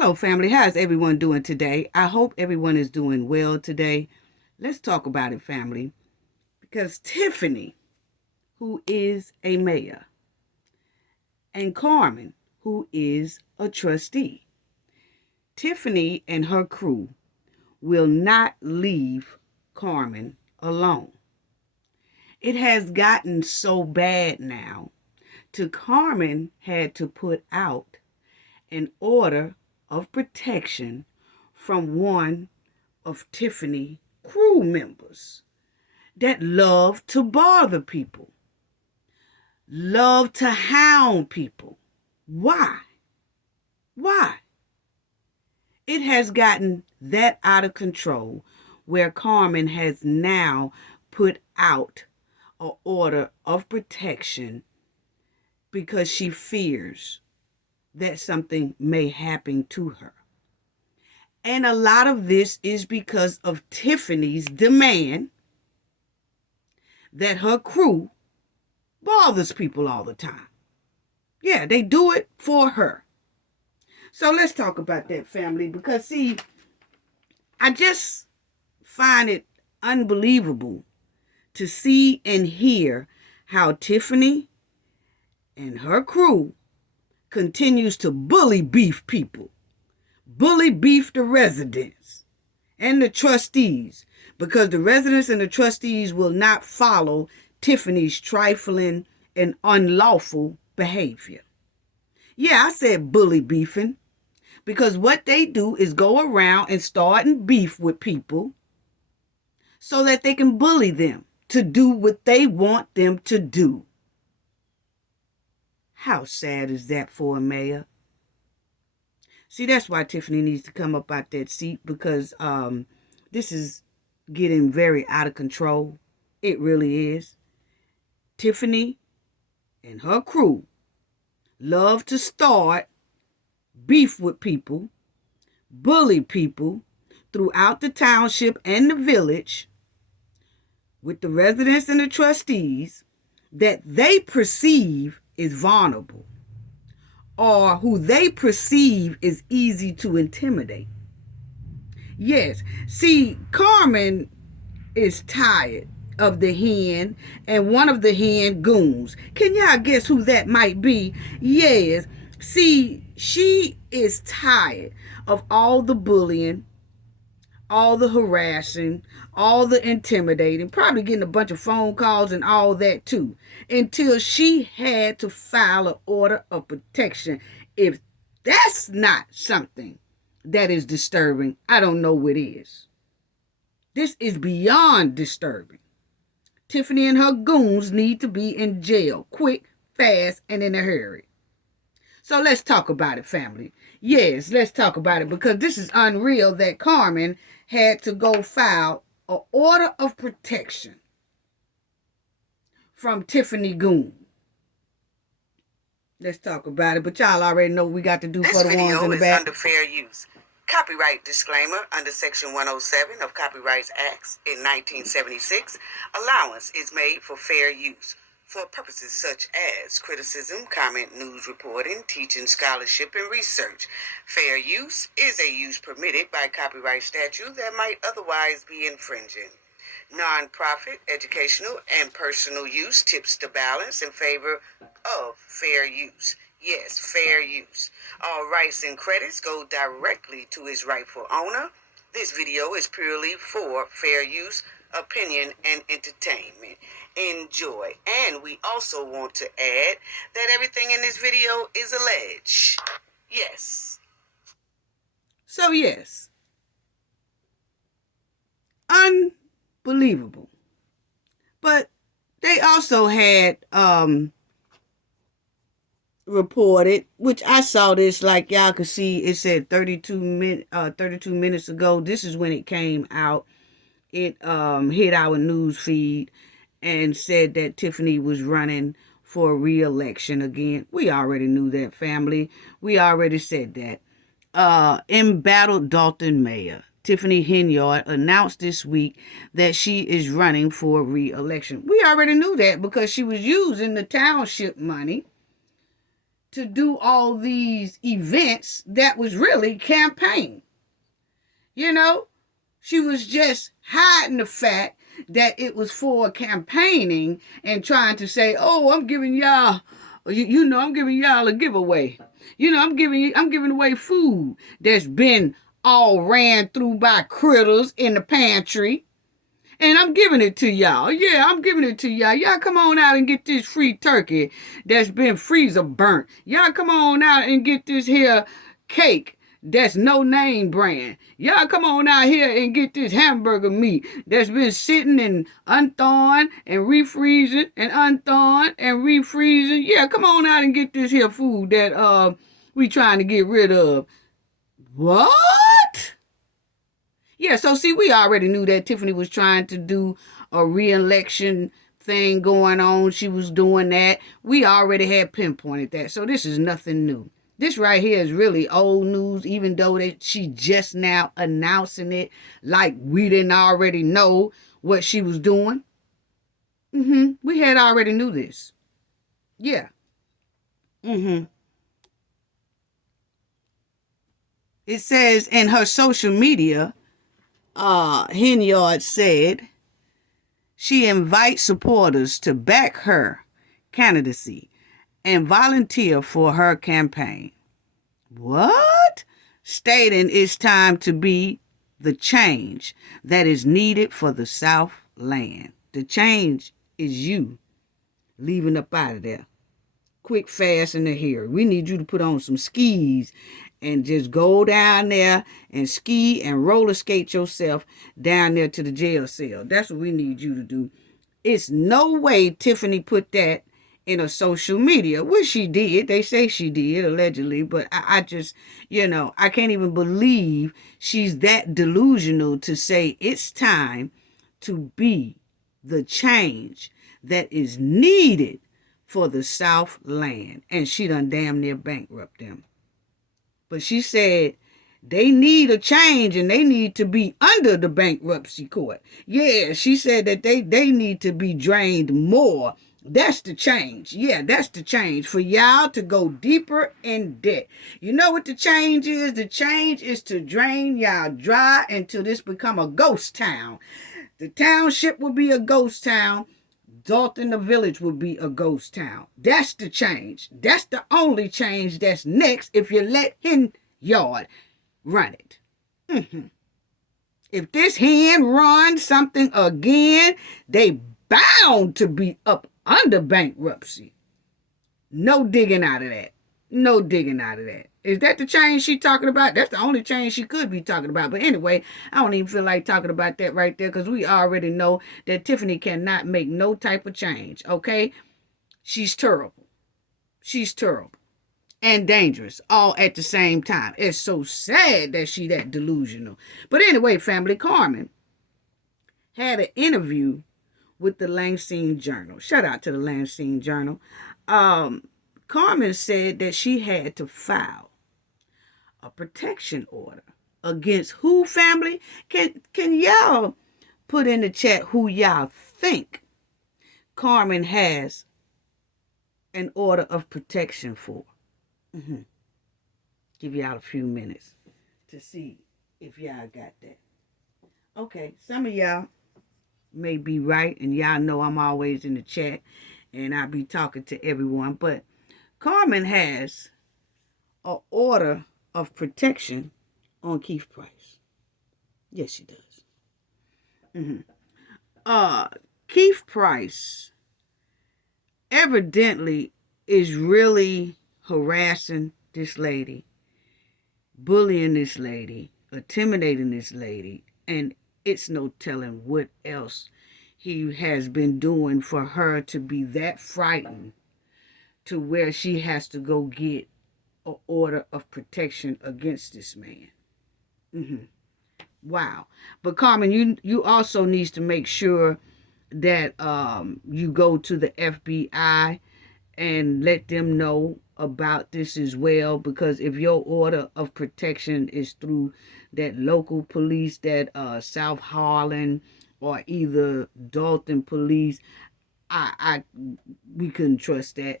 Hello, family. How's everyone doing today? I hope everyone is doing well today. Let's talk about it, family. Because Tiffany, who is a mayor, and Carmen, who is a trustee, Tiffany and her crew will not leave Carmen alone. It has gotten so bad now to Carmen had to put out an order of protection from one of Tiffany crew members that love to bother people, love to hound people. Why? Why? It has gotten that out of control where Carmen has now put out an order of protection because she fears that something may happen to her. And a lot of this is because of Tiffany's demand that her crew bothers people all the time. Yeah, they do it for her. So let's talk about that, family, because see, I just find it unbelievable to see and hear how Tiffany and her crew continues to bully beef people, bully beef the residents and the trustees, because the residents and the trustees will not follow Tiffany's trifling and unlawful behavior. Yeah, I said bully beefing, because what they do is go around and start beef with people so that they can bully them to do what they want them to do. How sad is that for a mayor? See, that's why Tiffany needs to come up out that seat, because this is getting very out of control. It really is. Tiffany and her crew love to start beef with people, bully people throughout the township and the village with the residents and the trustees that they perceive is vulnerable, or who they perceive is easy to intimidate. Yes, see, Carmen is tired of the hen and one of the hen goons. Can y'all guess who that might be? Yes, see, she is tired of all the bullying, all the harassing, all the intimidating, probably getting a bunch of phone calls and all that too, until she had to file an order of protection. If that's not something that is disturbing, I don't know what is. This is beyond disturbing. Tiffany and her goons need to be in jail, quick, fast, and in a hurry. So let's talk about it, family. Yes, let's talk about it, because this is unreal that Carmen had to go file an order of protection from Tiffany Goon. Let's talk about it, but y'all already know what we got to do for the ones in the back. This video is under fair use. Copyright disclaimer under Section 107 of Copyright Acts in 1976. Allowance is made for fair use for purposes such as criticism, comment, news reporting, teaching, scholarship, and research. Fair use is a use permitted by copyright statute that might otherwise be infringing. Non-profit, educational, and personal use tips the balance in favor of fair use. Yes, fair use. All rights and credits go directly to its rightful owner. This video is purely for fair use, opinion, and entertainment. Enjoy. And we also want to add that everything in this video is alleged. Yes. So yes. Unbelievable. But they also had reported, which I saw this, like y'all could see, it said 32 minutes ago. This is when it came out. It hit our news feed and said that Tiffany was running for re-election again. We already knew that, family. We already said that. Embattled Dalton mayor Tiffany Henyard announced this week that she is running for re-election. We already knew that because she was using the township money to do all these events that was really campaign. You know, she was just hiding the fact that it was for campaigning and trying to say, oh, I'm giving y'all, I'm giving y'all a giveaway. I'm giving away food that's been all ran through by critters in the pantry. And I'm giving it to y'all. Yeah, I'm giving it to y'all. Y'all come on out and get this free turkey that's been freezer burnt. Y'all come on out and get this here cake that's no name brand. Y'all come on out here and get this hamburger meat that's been sitting and unthawing and refreezing and unthawing and refreezing. Yeah, come on out and get this here food that we trying to get rid of. What? Yeah, so see, we already knew that Tiffany was trying to do a reelection thing going on. She was doing that. We already had pinpointed that. So this is nothing new. This right here is really old news, even though she just now announcing it like we didn't already know what she was doing. We had already knew this. Yeah. It says in her social media, Henyard said she invites supporters to back her candidacy and volunteer for her campaign. What? Stating it's time to be the change that is needed for the South land. The change is you leaving up out of there. Quick, fast, and here. We need you to put on some skis and just go down there and ski and roller skate yourself down there to the jail cell. That's what we need you to do. It's no way Tiffany put that in her social media, which she did. They say she did, allegedly, but I just, I can't even believe she's that delusional to say it's time to be the change that is needed for the South land. And she done damn near bankrupt them. But she said they need a change and they need to be under the bankruptcy court. Yeah, she said that they need to be drained more. That's the change. Yeah, that's the change. For y'all to go deeper in debt. You know what the change is? The change is to drain y'all dry until this become a ghost town. The township will be a ghost town. Dalton, the village, would be a ghost town. That's the change. That's the only change that's next if you let Henyard run it. If this hen runs something again, they bound to be up under bankruptcy. No digging out of that. No digging out of that. Is that the change she talking about? That's the only change she could be talking about. But anyway, I don't even feel like talking about that right there because we already know that Tiffany cannot make no type of change, okay? She's terrible. She's terrible and dangerous all at the same time. It's so sad that she that delusional. But anyway, family, Carmen had an interview with the Lansing Journal. Shout out to the Lansing Journal. Carmen said that she had to file a protection order against who, family? Can y'all put in the chat who y'all think Carmen has an order of protection for? Give y'all a few minutes to see if y'all got that. Okay, some of y'all may be right, and y'all know I'm always in the chat, and I be talking to everyone, but Carmen has an order of protection on Keith Price. Yes, she does. Keith Price evidently is really harassing this lady, bullying this lady, intimidating this lady, and it's no telling what else he has been doing for her to be that frightened to where she has to go get an order of protection against this man. Wow. But Carmen, you also needs to make sure that you go to the FBI and let them know about this as well, because if your order of protection is through that local police, that South Harlan or either Dalton police, we couldn't trust that.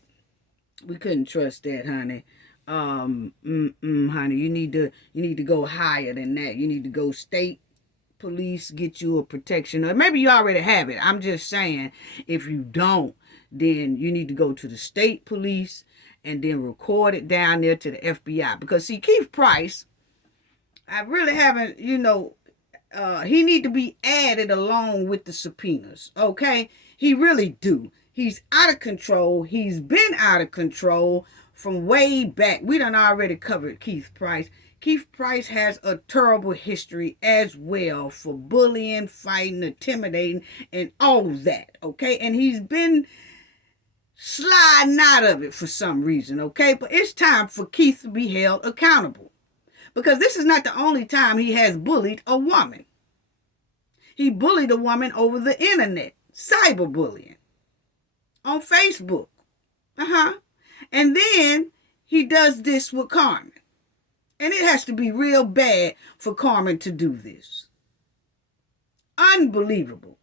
We couldn't trust that, honey. Honey, you need to go higher than that. You need to go state police, get you a protection, or maybe you already have it. I'm just saying, if you don't, then you need to go to the state police and then record it down there to the FBI. Because see, Keith Price, I really haven't, he need to be added along with the subpoenas. Okay, he really do. He's out of control. He's been out of control from way back. We done already covered Keith Price. Keith Price has a terrible history as well for bullying, fighting, intimidating, and all that. Okay, and he's been sliding out of it for some reason. Okay, but it's time for Keith to be held accountable. Because this is not the only time he has bullied a woman. He bullied a woman over the internet, cyberbullying, on Facebook. And then he does this with Carmen. And it has to be real bad for Carmen to do this. Unbelievable.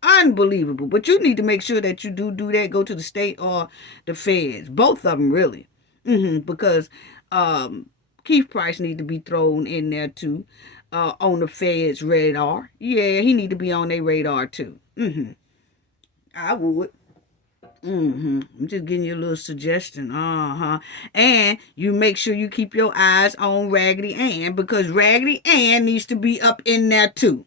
Unbelievable. But you need to make sure that you do that. Go to the state or the feds. Both of them, really. Because Keith Price need to be thrown in there too, on the feds' radar. Yeah, he need to be on their radar too. I would. I'm just giving you a little suggestion. And you make sure you keep your eyes on Raggedy Ann, because Raggedy Ann needs to be up in there too.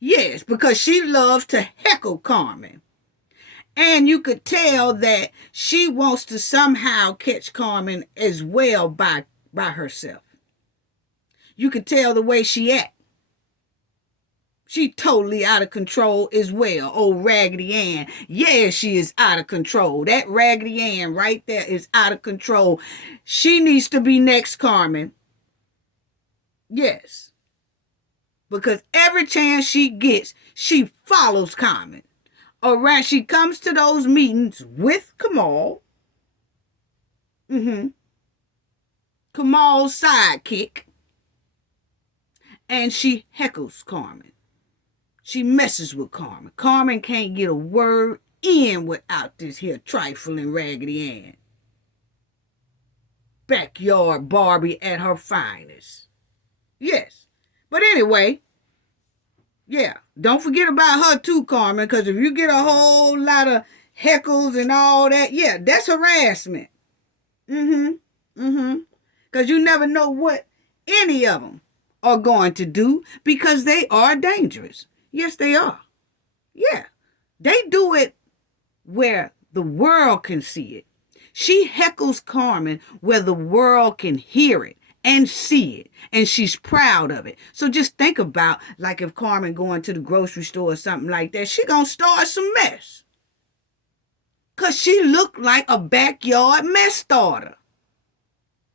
Yes, because she loves to heckle Carmen. And you could tell that she wants to somehow catch Carmen as well by herself. You could tell the way she acts. She totally out of control as well. Old Raggedy Ann. Yeah, she is out of control. That Raggedy Ann right there is out of control. She needs to be next, Carmen. Yes. Because every chance she gets, she follows Carmen. Around, she comes to those meetings with Kamal. Kamal's sidekick. And she heckles Carmen. She messes with Carmen. Carmen can't get a word in without this here trifling Raggedy Ann. Backyard Barbie at her finest. Yes. But anyway, yeah, don't forget about her too, Carmen, because if you get a whole lot of heckles and all that, yeah, that's harassment. Because you never know what any of them are going to do, because they are dangerous. Yes, they are. Yeah, they do it where the world can see it. She heckles Carmen where the world can hear it and see it, and she's proud of it. So just think about, like, if Carmen going to the grocery store or something like that, she gonna start some mess. Because she looked like a backyard mess starter.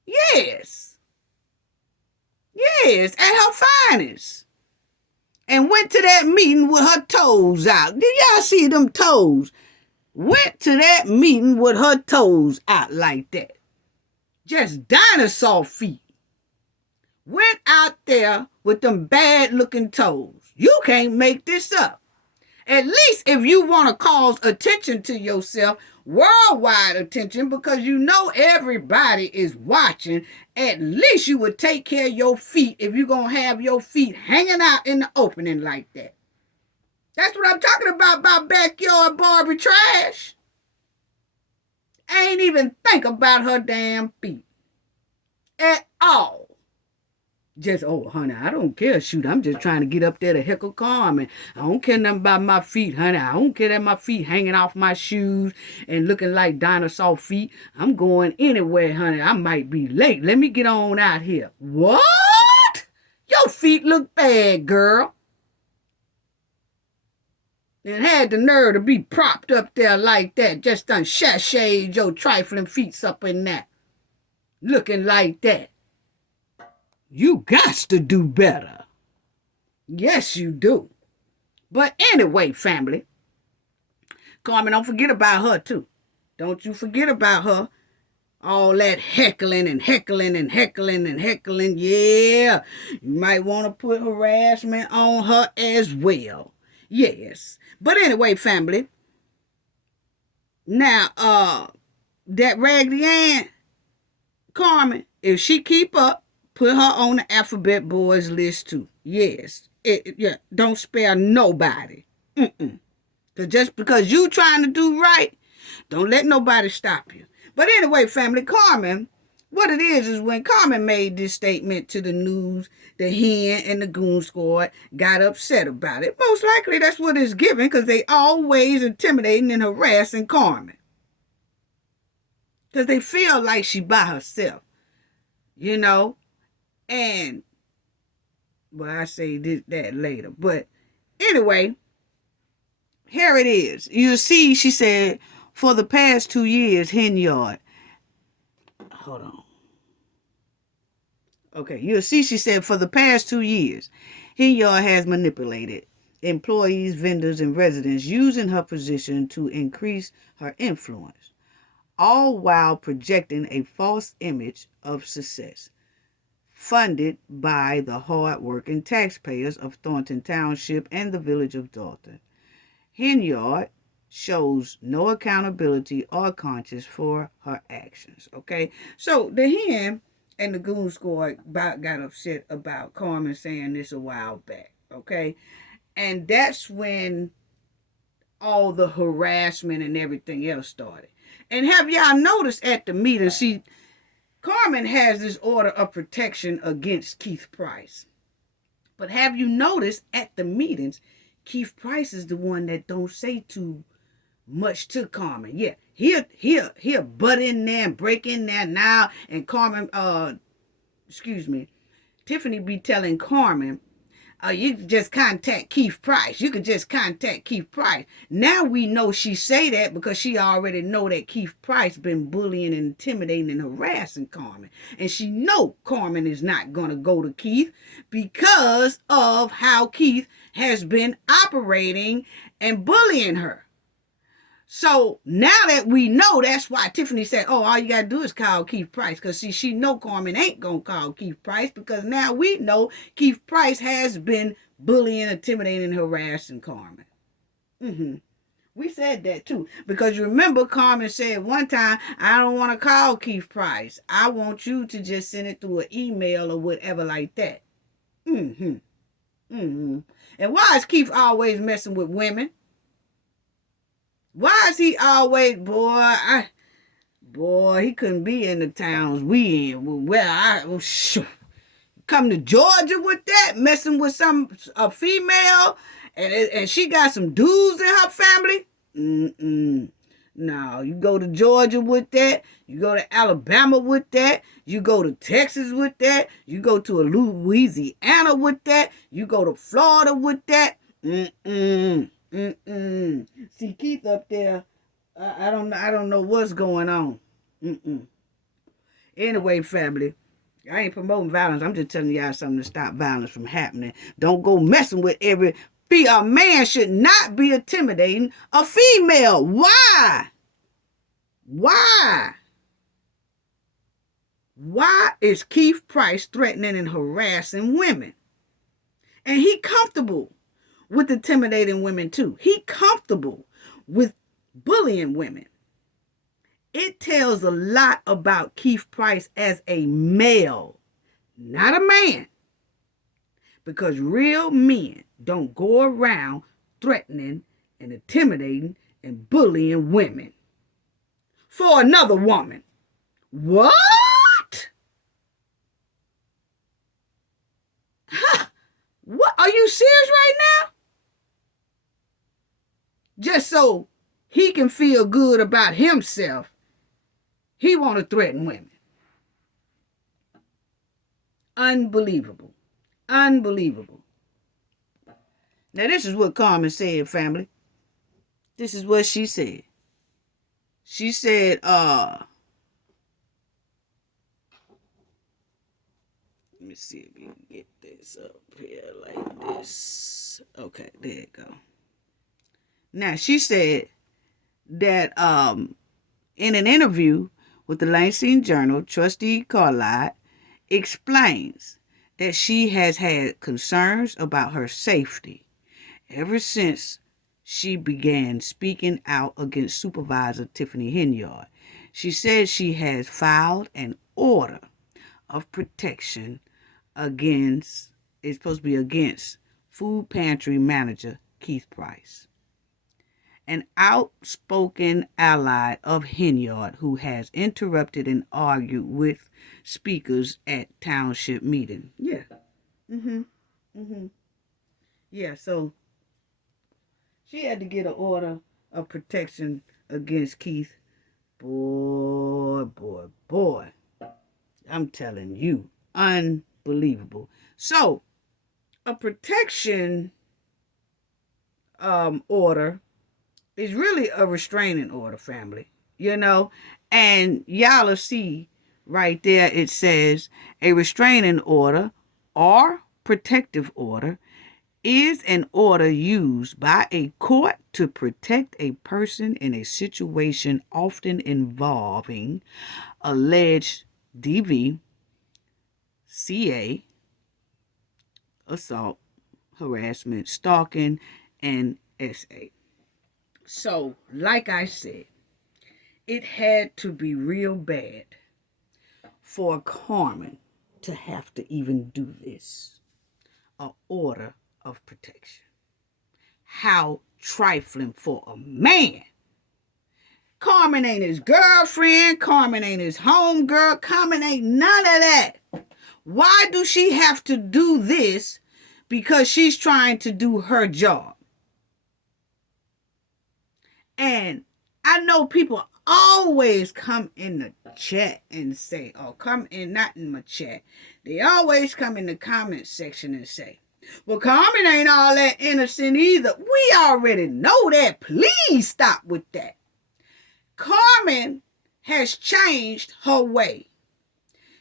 Yes. Yes, at her finest. And went to that meeting with her toes out. Did y'all see them toes? Went to that meeting with her toes out like that. Just dinosaur feet. Went out there with them bad looking toes. You can't make this up. At least if you want to cause attention to yourself, worldwide attention, because you know everybody is watching, at least you would take care of your feet if you're going to have your feet hanging out in the opening like that. That's what I'm talking about backyard Barbie trash. I ain't even think about her damn feet at all. Just, oh, honey, I don't care. Shoot, I'm just trying to get up there to heckle Carmen. I don't care nothing about my feet, honey. I don't care that my feet hanging off my shoes and looking like dinosaur feet. I'm going anywhere, honey. I might be late. Let me get on out here. What? Your feet look bad, girl. And had the nerve to be propped up there like that. Just done sashayed your trifling feet up in that. Looking like that. You got to do better. Yes, you do. But anyway, family, Carmen, don't forget about her too. Don't you forget about her. All that heckling and heckling and heckling and heckling. Yeah, you might want to put harassment on her as well. Yes. But anyway, family, now, that Raggedy Ann, Carmen, if she keep up, put her on the alphabet boys list too. Yes. Yeah, don't spare nobody. Cause just because you trying to do right, don't let nobody stop you. But anyway, family, Carmen, what it is when Carmen made this statement to the news, the Hen and the Goon Squad got upset about it. Most likely that's what it's given, because they always intimidating and harassing Carmen. Because they feel like she by herself, you know. And, well, I say that later. But anyway, here it is. You see, she said, for the past 2 years, Henyard. Hold on. Okay, you'll see, she said, for the past 2 years, Henyard has manipulated employees, vendors, and residents using her position to increase her influence, all while projecting a false image of success, funded by the hard-working taxpayers of Thornton Township and the village of Dalton. Henyard shows no accountability or conscience for her actions. Okay, so the Hen and the Goon Squad got upset about Carmen saying this a while back. Okay, and that's when all the harassment and everything else started. And have y'all noticed at the meeting, Carmen has this order of protection against Keith Price. But have you noticed at the meetings, Keith Price is the one that don't say too much to Carmen. Yeah, he'll butt in there and break in there now. And Carmen, Tiffany be telling Carmen, you can just contact Keith Price. You could just contact Keith Price. Now we know she say that because she already know that Keith Price been bullying and intimidating and harassing Carmen. And she know Carmen is not going to go to Keith because of how Keith has been operating and bullying her. So now that we know, that's why Tiffany said, oh, all you got to do is call Keith Price. Because see, she know Carmen ain't going to call Keith Price because now we know Keith Price has been bullying, intimidating, and harassing Carmen. We said that too. Because you remember Carmen said one time, I don't want to call Keith Price. I want you to just send it through an email or whatever like that. And why is Keith always messing with women? Why is he always, he couldn't be in the towns we in. Come to Georgia with that, messing with a female, and she got some dudes in her family. No, you go to Georgia with that. You go to Alabama with that. You go to Texas with that. You go to Louisiana with that. You go to Florida with that. See, Keith up there, I don't know what's going on. Anyway, family, I ain't promoting violence. I'm just telling y'all something to stop violence from happening. Don't go messing with a man should not be intimidating a female. Why? Why is Keith Price threatening and harassing women? And he comfortable with intimidating women too. He comfortable with bullying women. It tells a lot about Keith Price as a male, not a man. Because real men don't go around threatening and intimidating and bullying women for another woman. What? Huh? What? Are you serious right now? Just so he can feel good about himself, he want to threaten women. Unbelievable. Unbelievable. Now, this is what Carmen said, family. This is what she said. She said, let me see if we can get this up here like this. Okay, there you go. Now, she said that in an interview with the Lansing Journal, Trustee Carlisle explains that she has had concerns about her safety ever since she began speaking out against Supervisor Tiffany Henyard. She says she has filed an order of protection against, it's supposed to be against food pantry manager Keith Price, an outspoken ally of Henyard who has interrupted and argued with speakers at Township meeting. Yeah. Yeah, so she had to get an order of protection against Keith. Boy. I'm telling you, unbelievable. So, a protection order is really a restraining order, family. And y'all will see right there it says a restraining order or protective order is an order used by a court to protect a person in a situation often involving alleged DV, CA, assault, harassment, stalking, and SA. So, like I said, it had to be real bad for Carmen to have to even do this. An order of protection. How trifling for a man. Carmen ain't his girlfriend. Carmen ain't his homegirl. Carmen ain't none of that. Why do she have to do this? Because she's trying to do her job. And I know people always come in the chat and say, not in my chat. They always come in the comment section and say, well, Carmen ain't all that innocent either. We already know that. Please stop with that. Carmen has changed her way.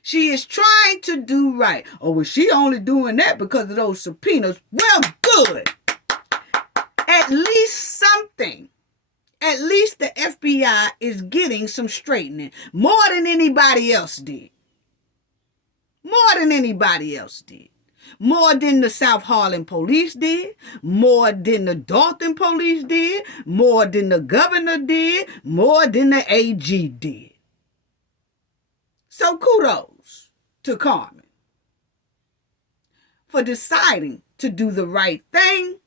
She is trying to do right. Oh, well, she only doing that because of those subpoenas. Well, good. At least something. At least the FBI is getting some straightening. More than anybody else did. More than anybody else did. More than the South Harlem police did. More than the Dalton police did. More than the governor did. More than the AG did. So kudos to Carmen for deciding to do the right thing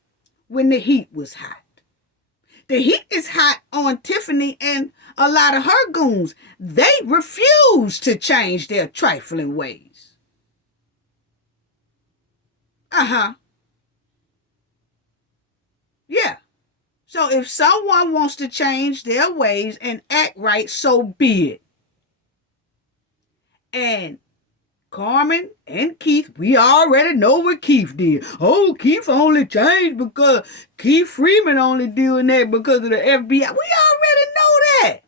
when the heat was hot. The heat is hot on Tiffany and a lot of her goons. They refuse to change their trifling ways. Yeah. So if someone wants to change their ways and act right, so be it. And Carmen and Keith, we already know what Keith did. Oh, Keith only changed because Keith Freeman only doing that because of the FBI. We already know that.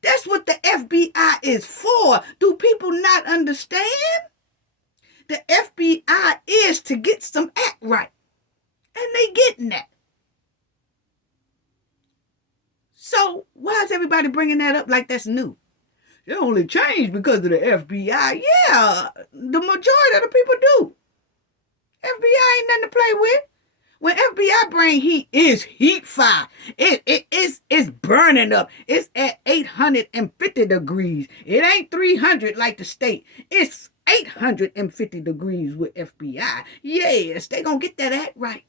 That's what the FBI is for. Do people not understand? The FBI is to get some act right. And they getting that. So why is everybody bringing that up like that's new? It only changed because of the FBI. Yeah, the majority of the people do. FBI ain't nothing to play with. When FBI bring heat, it's heat fire. It's burning up. It's at 850 degrees. It ain't 300 like the state. It's 850 degrees with FBI. Yes, they gonna get that act right.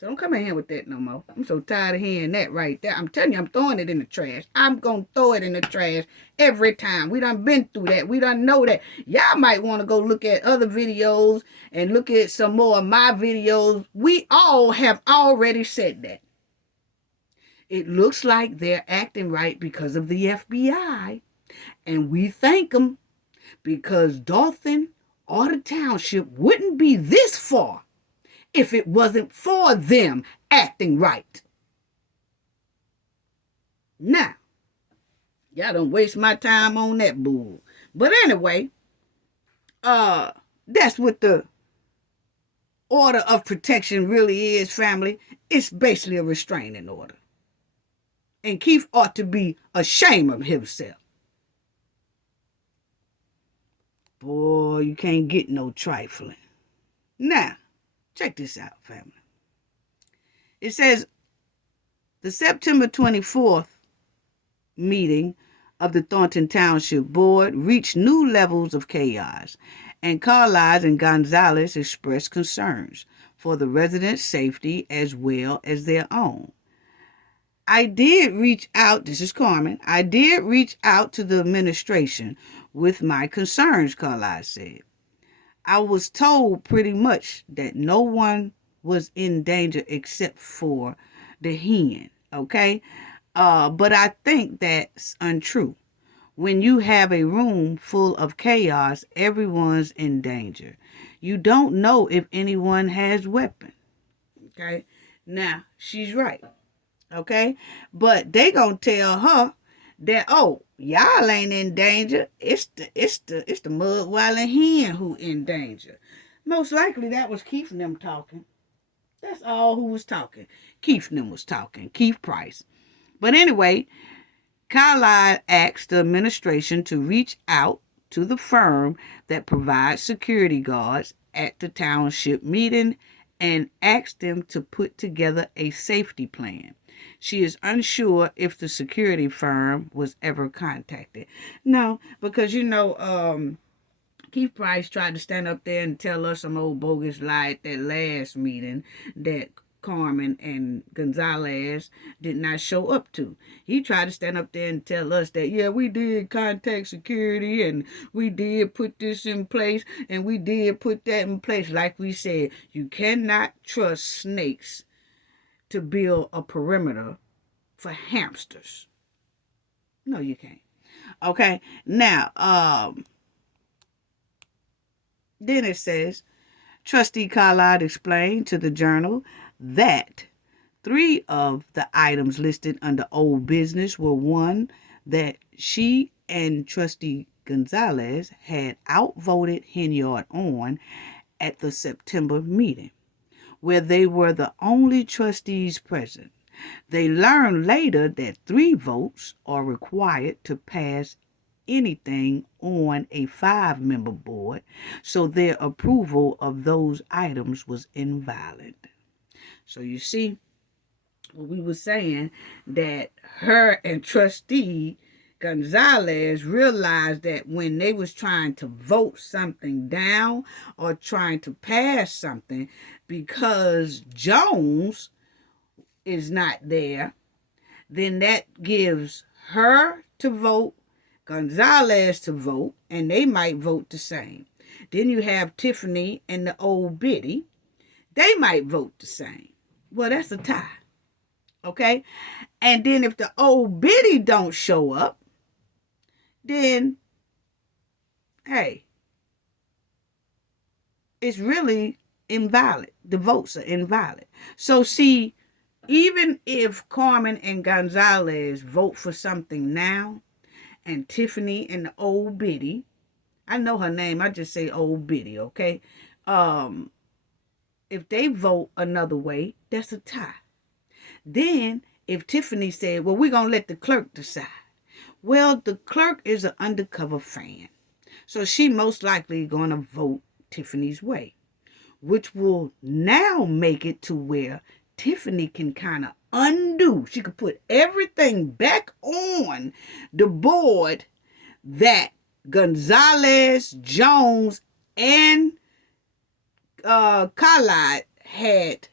So don't come in here with that no more. I'm so tired of hearing that right there. I'm telling you, I'm throwing it in the trash. I'm going to throw it in the trash every time. We done been through that. We done know that. Y'all might want to go look at other videos and look at some more of my videos. We all have already said that. It looks like they're acting right because of the FBI. And we thank them because Dalton or the Township wouldn't be this far if it wasn't for them acting right. Now, y'all don't waste my time on that bull. But anyway, that's what the order of protection really is, family. It's basically a restraining order. And Keith ought to be ashamed of himself. Boy, you can't get no trifling. Now, check this out, family. It says, The September 24th meeting of the Thornton Township Board reached new levels of chaos, and Carlisle and Gonzalez expressed concerns for the residents' safety as well as their own. I did reach out, this is Carmen, I did reach out to the administration with my concerns, Carlisle said. I was told pretty much that no one was in danger except for the hen, okay? But I think that's untrue. When you have a room full of chaos, everyone's in danger. You don't know if anyone has weapons. Okay? Now, she's right. Okay? But they gonna tell her that, oh, y'all ain't in danger. It's the mud wilding hen who in danger. Most likely that was Keith and them talking. That's all who was talking. Keith and them was talking. Keith Price. But anyway, Carlisle asked the administration to reach out to the firm that provides security guards at the township meeting and asked them to put together a safety plan. She is unsure if the security firm was ever contacted. No, because Keith Price tried to stand up there and tell us some old bogus lie at that last meeting that Carmen and Gonzalez did not show up to. He tried to stand up there and tell us that, yeah, we did contact security and we did put this in place and we did put that in place. Like we said, you cannot trust snakes to build a perimeter for hamsters. No, you can't. Okay, now, then it says, Trustee Carlisle explained to the Journal that 3 of the items listed under old business were one that she and Trustee Gonzalez had outvoted Henyard on at the September meeting, where they were the only trustees present. They learned later that 3 votes are required to pass anything on a 5-member board, so their approval of those items was invalid. So you see, what we were saying, that her and Trustee Gonzalez realized that when they was trying to vote something down or trying to pass something, because Jones is not there, then that gives her to vote, Gonzalez to vote, and they might vote the same. Then you have Tiffany and the old biddy. They might vote the same. Well, that's a tie. Okay? And then if the old biddy don't show up, then, hey, it's really invalid. The votes are invalid. So see, even if Carmen and Gonzalez vote for something now, and Tiffany and the old biddy, I know her name, I just say old biddy, okay? If they vote another way, that's a tie. Then, if Tiffany said, well, we're going to let the clerk decide. Well, the clerk is an undercover fan. So she most likely going to vote Tiffany's way, which will now make it to where Tiffany can kind of undo. She could put everything back on the board that Gonzalez, Jones, and Carlisle had,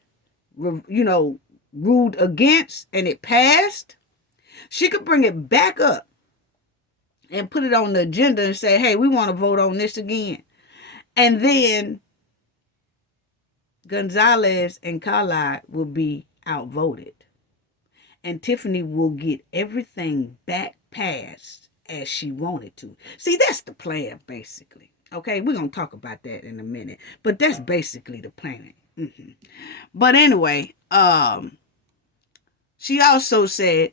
ruled against, and it passed. She could bring it back up and put it on the agenda and say, hey, we want to vote on this again. And then Gonzalez and Carlisle will be outvoted. And Tiffany will get everything back passed as she wanted to. See, that's the plan, basically. Okay, we're going to talk about that in a minute. But that's basically the plan. Mm-hmm. But anyway, she also said,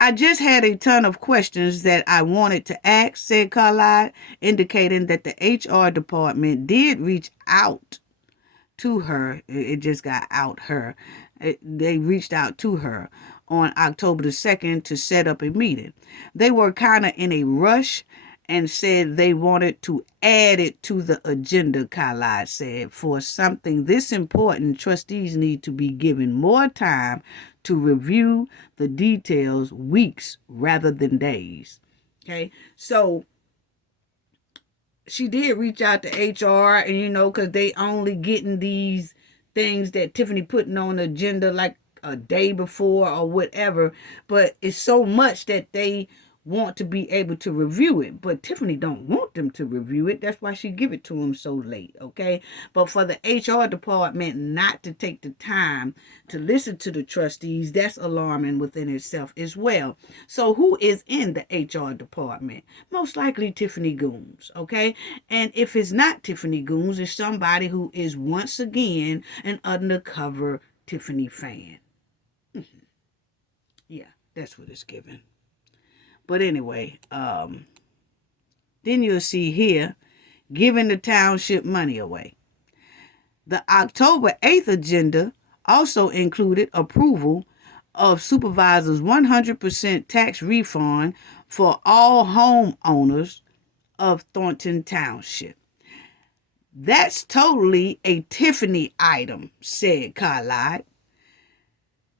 I just had a ton of questions that I wanted to ask, said Carlisle, indicating that the HR department did reach out to her. It just got out her. They reached out to her on October the 2nd to set up a meeting. They were kind of in a rush and said they wanted to add it to the agenda, Carlisle said. For something this important, trustees need to be given more time to review the details, weeks rather than days. Okay, so she did reach out to HR, and because they only getting these things that Tiffany putting on the agenda like a day before or whatever, but it's so much that they want to be able to review it, but Tiffany don't want them to review it. That's why she give it to them so late, okay? But for the HR department not to take the time to listen to the trustees, that's alarming within itself as well. So who is in the HR department? Most likely Tiffany Goons, okay? And if it's not Tiffany Goons, it's somebody who is once again an undercover Tiffany fan. Yeah, that's what it's given. But anyway, then you'll see here, giving the township money away. The October 8th agenda also included approval of supervisors' 100% tax refund for all homeowners of Thornton Township. That's totally a Tiffany item, said Carlisle.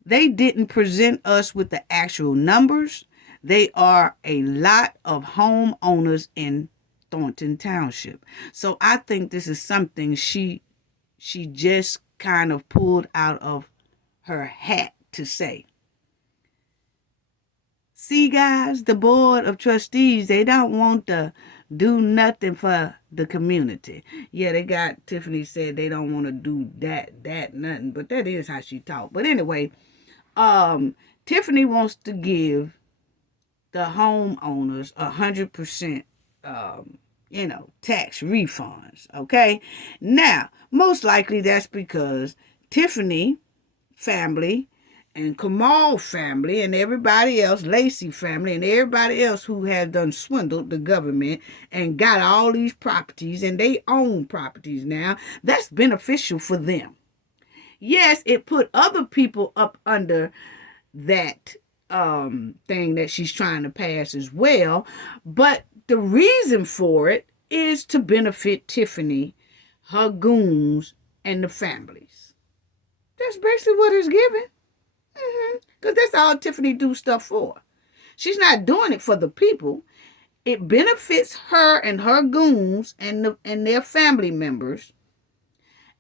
They didn't present us with the actual numbers. They are a lot of homeowners in Thornton Township. So I think this is something she just kind of pulled out of her hat to say. See, guys, the board of trustees, they don't want to do nothing for the community. Yeah, Tiffany said they don't want to do nothing, but that is how she talked. But anyway, Tiffany wants to give the homeowners 100%, tax refunds, okay? Now, most likely that's because Tiffany family and Kamal family and everybody else, Lacey family and everybody else who have done swindled the government and got all these properties and they own properties now, that's beneficial for them. Yes, it put other people up under that thing that she's trying to pass as well, but the reason for it is to benefit Tiffany, her goons, and the families. That's basically what it's given. Because that's all Tiffany do stuff for. She's not doing it for the people. It benefits her and her goons and their family members.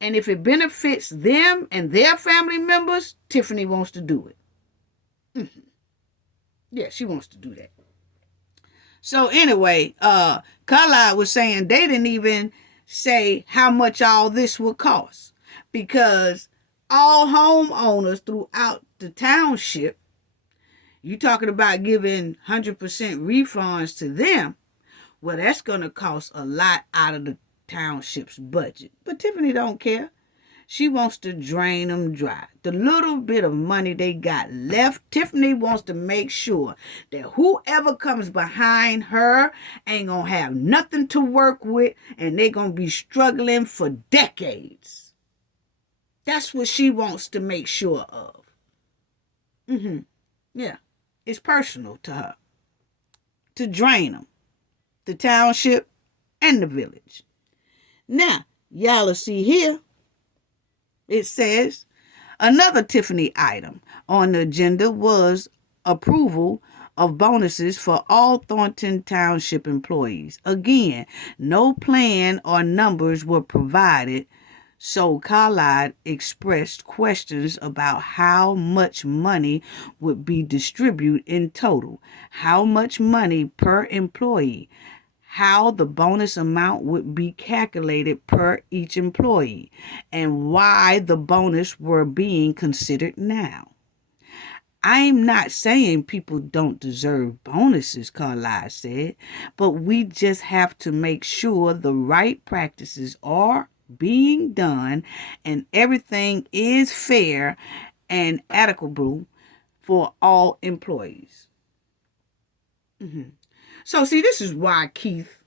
And if it benefits them and their family members, Tiffany wants to do it. Yeah, she wants to do that. So anyway, Carlisle was saying they didn't even say how much all this would cost, because all homeowners throughout the township, you talking about giving 100% refunds to them, well, that's going to cost a lot out of the township's budget. But Tiffany don't care. She wants to drain them dry. The little bit of money they got left, Tiffany wants to make sure that whoever comes behind her ain't going to have nothing to work with and they're going to be struggling for decades. That's what she wants to make sure of. Yeah, it's personal to her. To drain them. The township and the village. Now, y'all will see here, it says, another Tiffany item on the agenda was approval of bonuses for all Thornton Township employees. Again, no plan or numbers were provided, so Carlisle expressed questions about how much money would be distributed in total, how much money per employee, how the bonus amount would be calculated per each employee, and why the bonus were being considered now. I'm not saying people don't deserve bonuses, Carlisle said, but we just have to make sure the right practices are being done and everything is fair and adequate for all employees. So, see, this is why Keith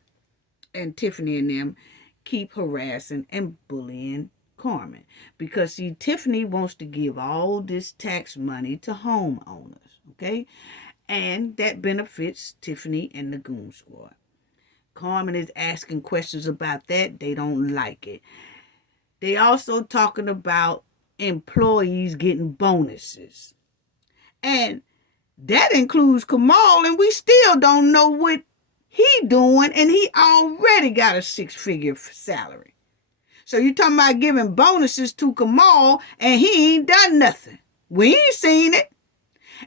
and Tiffany and them keep harassing and bullying Carmen. Because, see, Tiffany wants to give all this tax money to homeowners, okay? And that benefits Tiffany and the Goon Squad. Carmen is asking questions about that. They don't like it. They also talking about employees getting bonuses. And that includes Kamal, and we still don't know what he doing, and he already got a 6-figure salary. So you talking about giving bonuses to Kamal, and he ain't done nothing. We ain't seen it.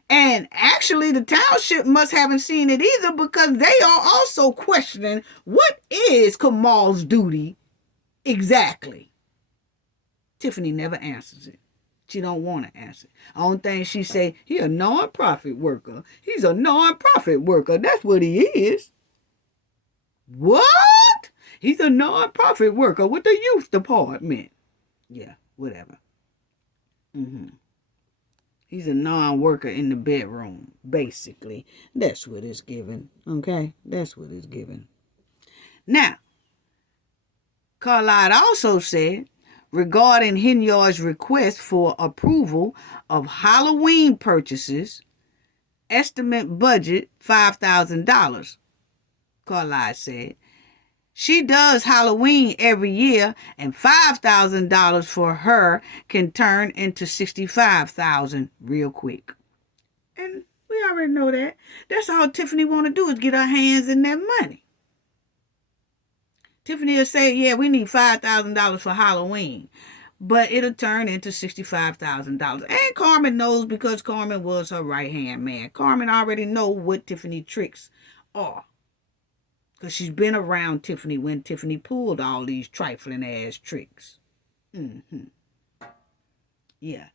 And actually, the township must haven't seen it either, because they are also questioning what is Kamal's duty exactly. Tiffany never answers it. She don't want to answer. Only thing she say, he a non-profit worker. He's a non-profit worker. That's what he is. What? He's a non-profit worker with the youth department. Yeah, whatever. He's a non-worker in the bedroom, basically. That's what it's given. Okay? That's what it's given. Now, Carlisle also said, regarding Henyard's request for approval of Halloween purchases, estimate budget $5,000. Carlisle said, she does Halloween every year, and $5,000 for her can turn into $65,000 real quick. And we already know that. That's all Tiffany want to do is get her hands in that money. Tiffany will say, yeah, we need $5,000 for Halloween, but it'll turn into $65,000. And Carmen knows, because Carmen was her right-hand man. Carmen already know what Tiffany tricks are, because she's been around Tiffany when Tiffany pulled all these trifling ass tricks. Yeah.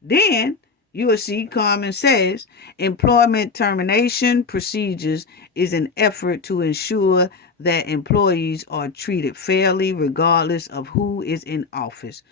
Then you will see Carmen says, employment termination procedures is an effort to ensure that employees are treated fairly regardless of who is in office.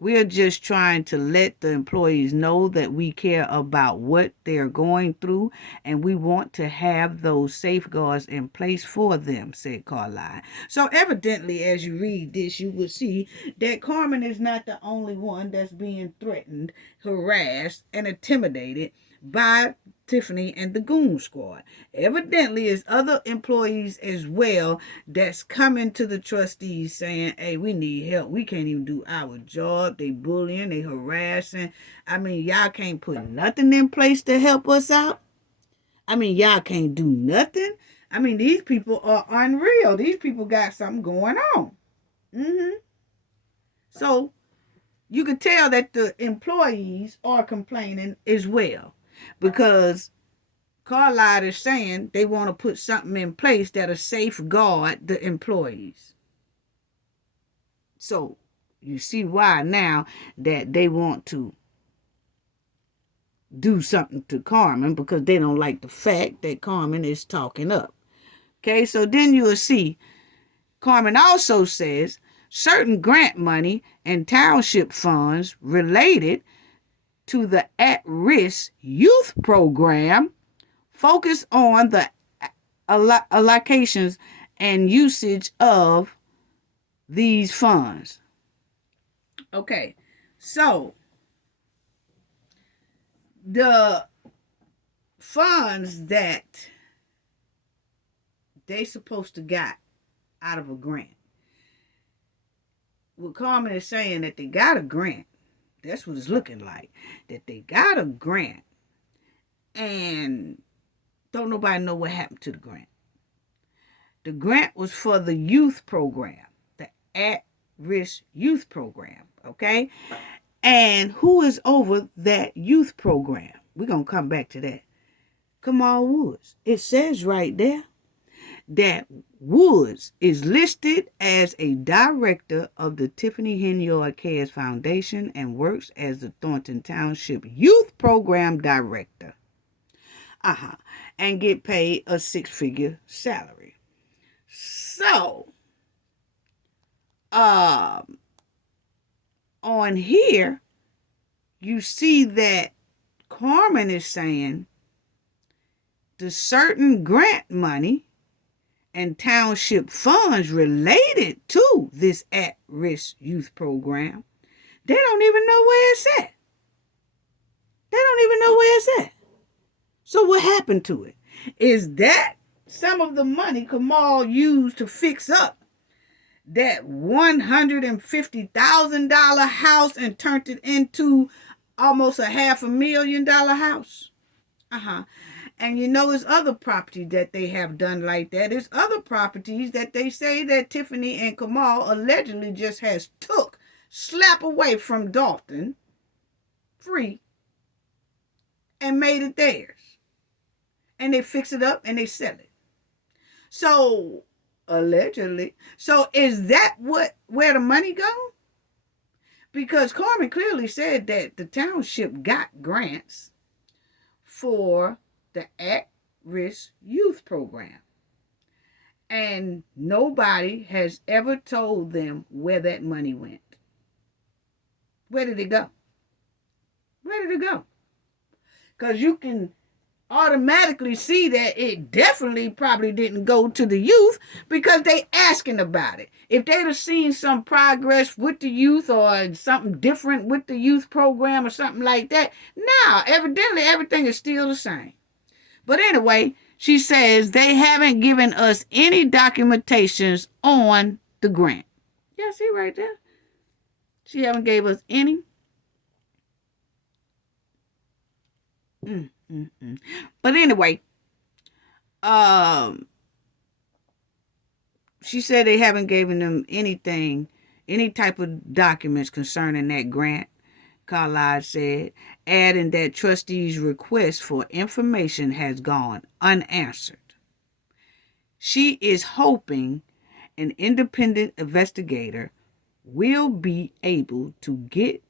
We're just trying to let the employees know that we care about what they're going through, and we want to have those safeguards in place for them, said Carlisle. So evidently, as you read this, you will see that Carmen is not the only one that's being threatened, harassed, and intimidated by Tiffany and the Goon Squad. Evidently, it's other employees as well that's coming to the trustees saying, hey, we need help. We can't even do our job. They bullying, they harassing. I mean, y'all can't put nothing in place to help us out. I mean, y'all can't do nothing. I mean, these people are unreal. These people got something going on. So you can tell that the employees are complaining as well, because Carlisle is saying they want to put something in place that'll safeguard the employees. So you see why now that they want to do something to Carmen, because they don't like the fact that Carmen is talking up. Okay, so then you'll see Carmen also says certain grant money and township funds related to the at-risk youth program focus on the allocations and usage of these funds. Okay, so the funds that they supposed to got out of a grant. Well, Carmen is saying that they got a grant. That's what it's looking like. That they got a grant, and don't nobody know what happened to the grant. The grant was for the youth program, the at-risk youth program, okay? And who is over that youth program? We're going to come back to that. Kamal Woods. It says right there that Woods is listed as a director of the Tiffany Henyard Cares Foundation and works as the Thornton Township Youth Program Director. And get paid a 6-figure salary. So, on here, you see that Carmen is saying the certain grant money and township funds related to this at-risk youth program, they don't even know where it's at. They don't even know where it's at. So what happened to it? Is that some of the money Kamal used to fix up that $150,000 house and turned it into almost a $500,000 house. And there's other properties that they have done like that. There's other properties that they say that Tiffany and Kamal allegedly just has slap away from Dalton, free, and made it theirs. And they fix it up and they sell it. So, allegedly. So, is that where the money go? Because Carmen clearly said that the township got grants for the at-risk youth program. And nobody has ever told them where that money went. Where did it go? Where did it go? Because you can automatically see that it definitely probably didn't go to the youth because they asking about it. If they'd have seen some progress with the youth or something different with the youth program or something like that, now evidently everything is still the same. But anyway, she says they haven't given us any documentations on the grant. Yeah, see right there. She haven't gave us any. But anyway, she said they haven't given them anything, any type of documents concerning that grant, Carlisle said, adding that trustees' request for information has gone unanswered. She is hoping an independent investigator will be able to get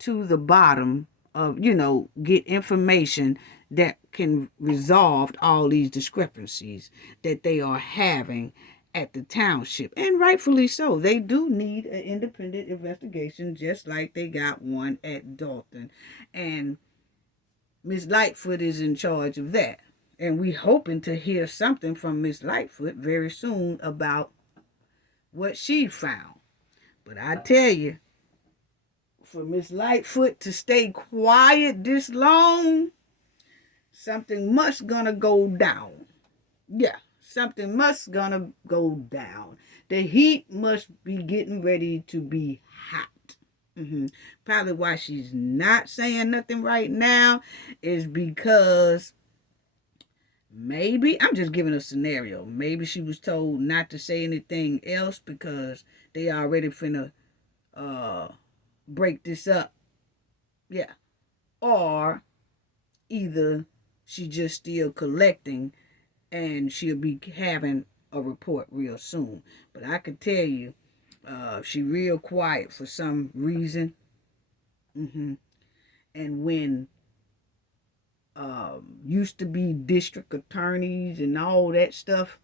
to the bottom of, get information that can resolve all these discrepancies that they are having at the township. And rightfully so. They do need an independent investigation, just like they got one at Dalton. And Miss Lightfoot is in charge of that. And we hoping to hear something from Miss Lightfoot very soon about what she found. But I tell you, for Miss Lightfoot to stay quiet this long, something must gonna go down. Yeah, something must gonna go down. The heat must be getting ready to be hot. Probably why she's not saying nothing right now is because maybe, I'm just giving a scenario, maybe she was told not to say anything else because they already finna break this up. Yeah. Or either she just still collecting and she'll be having a report real soon. But I could tell you, she real quiet for some reason. And when used to be district attorneys and all that stuff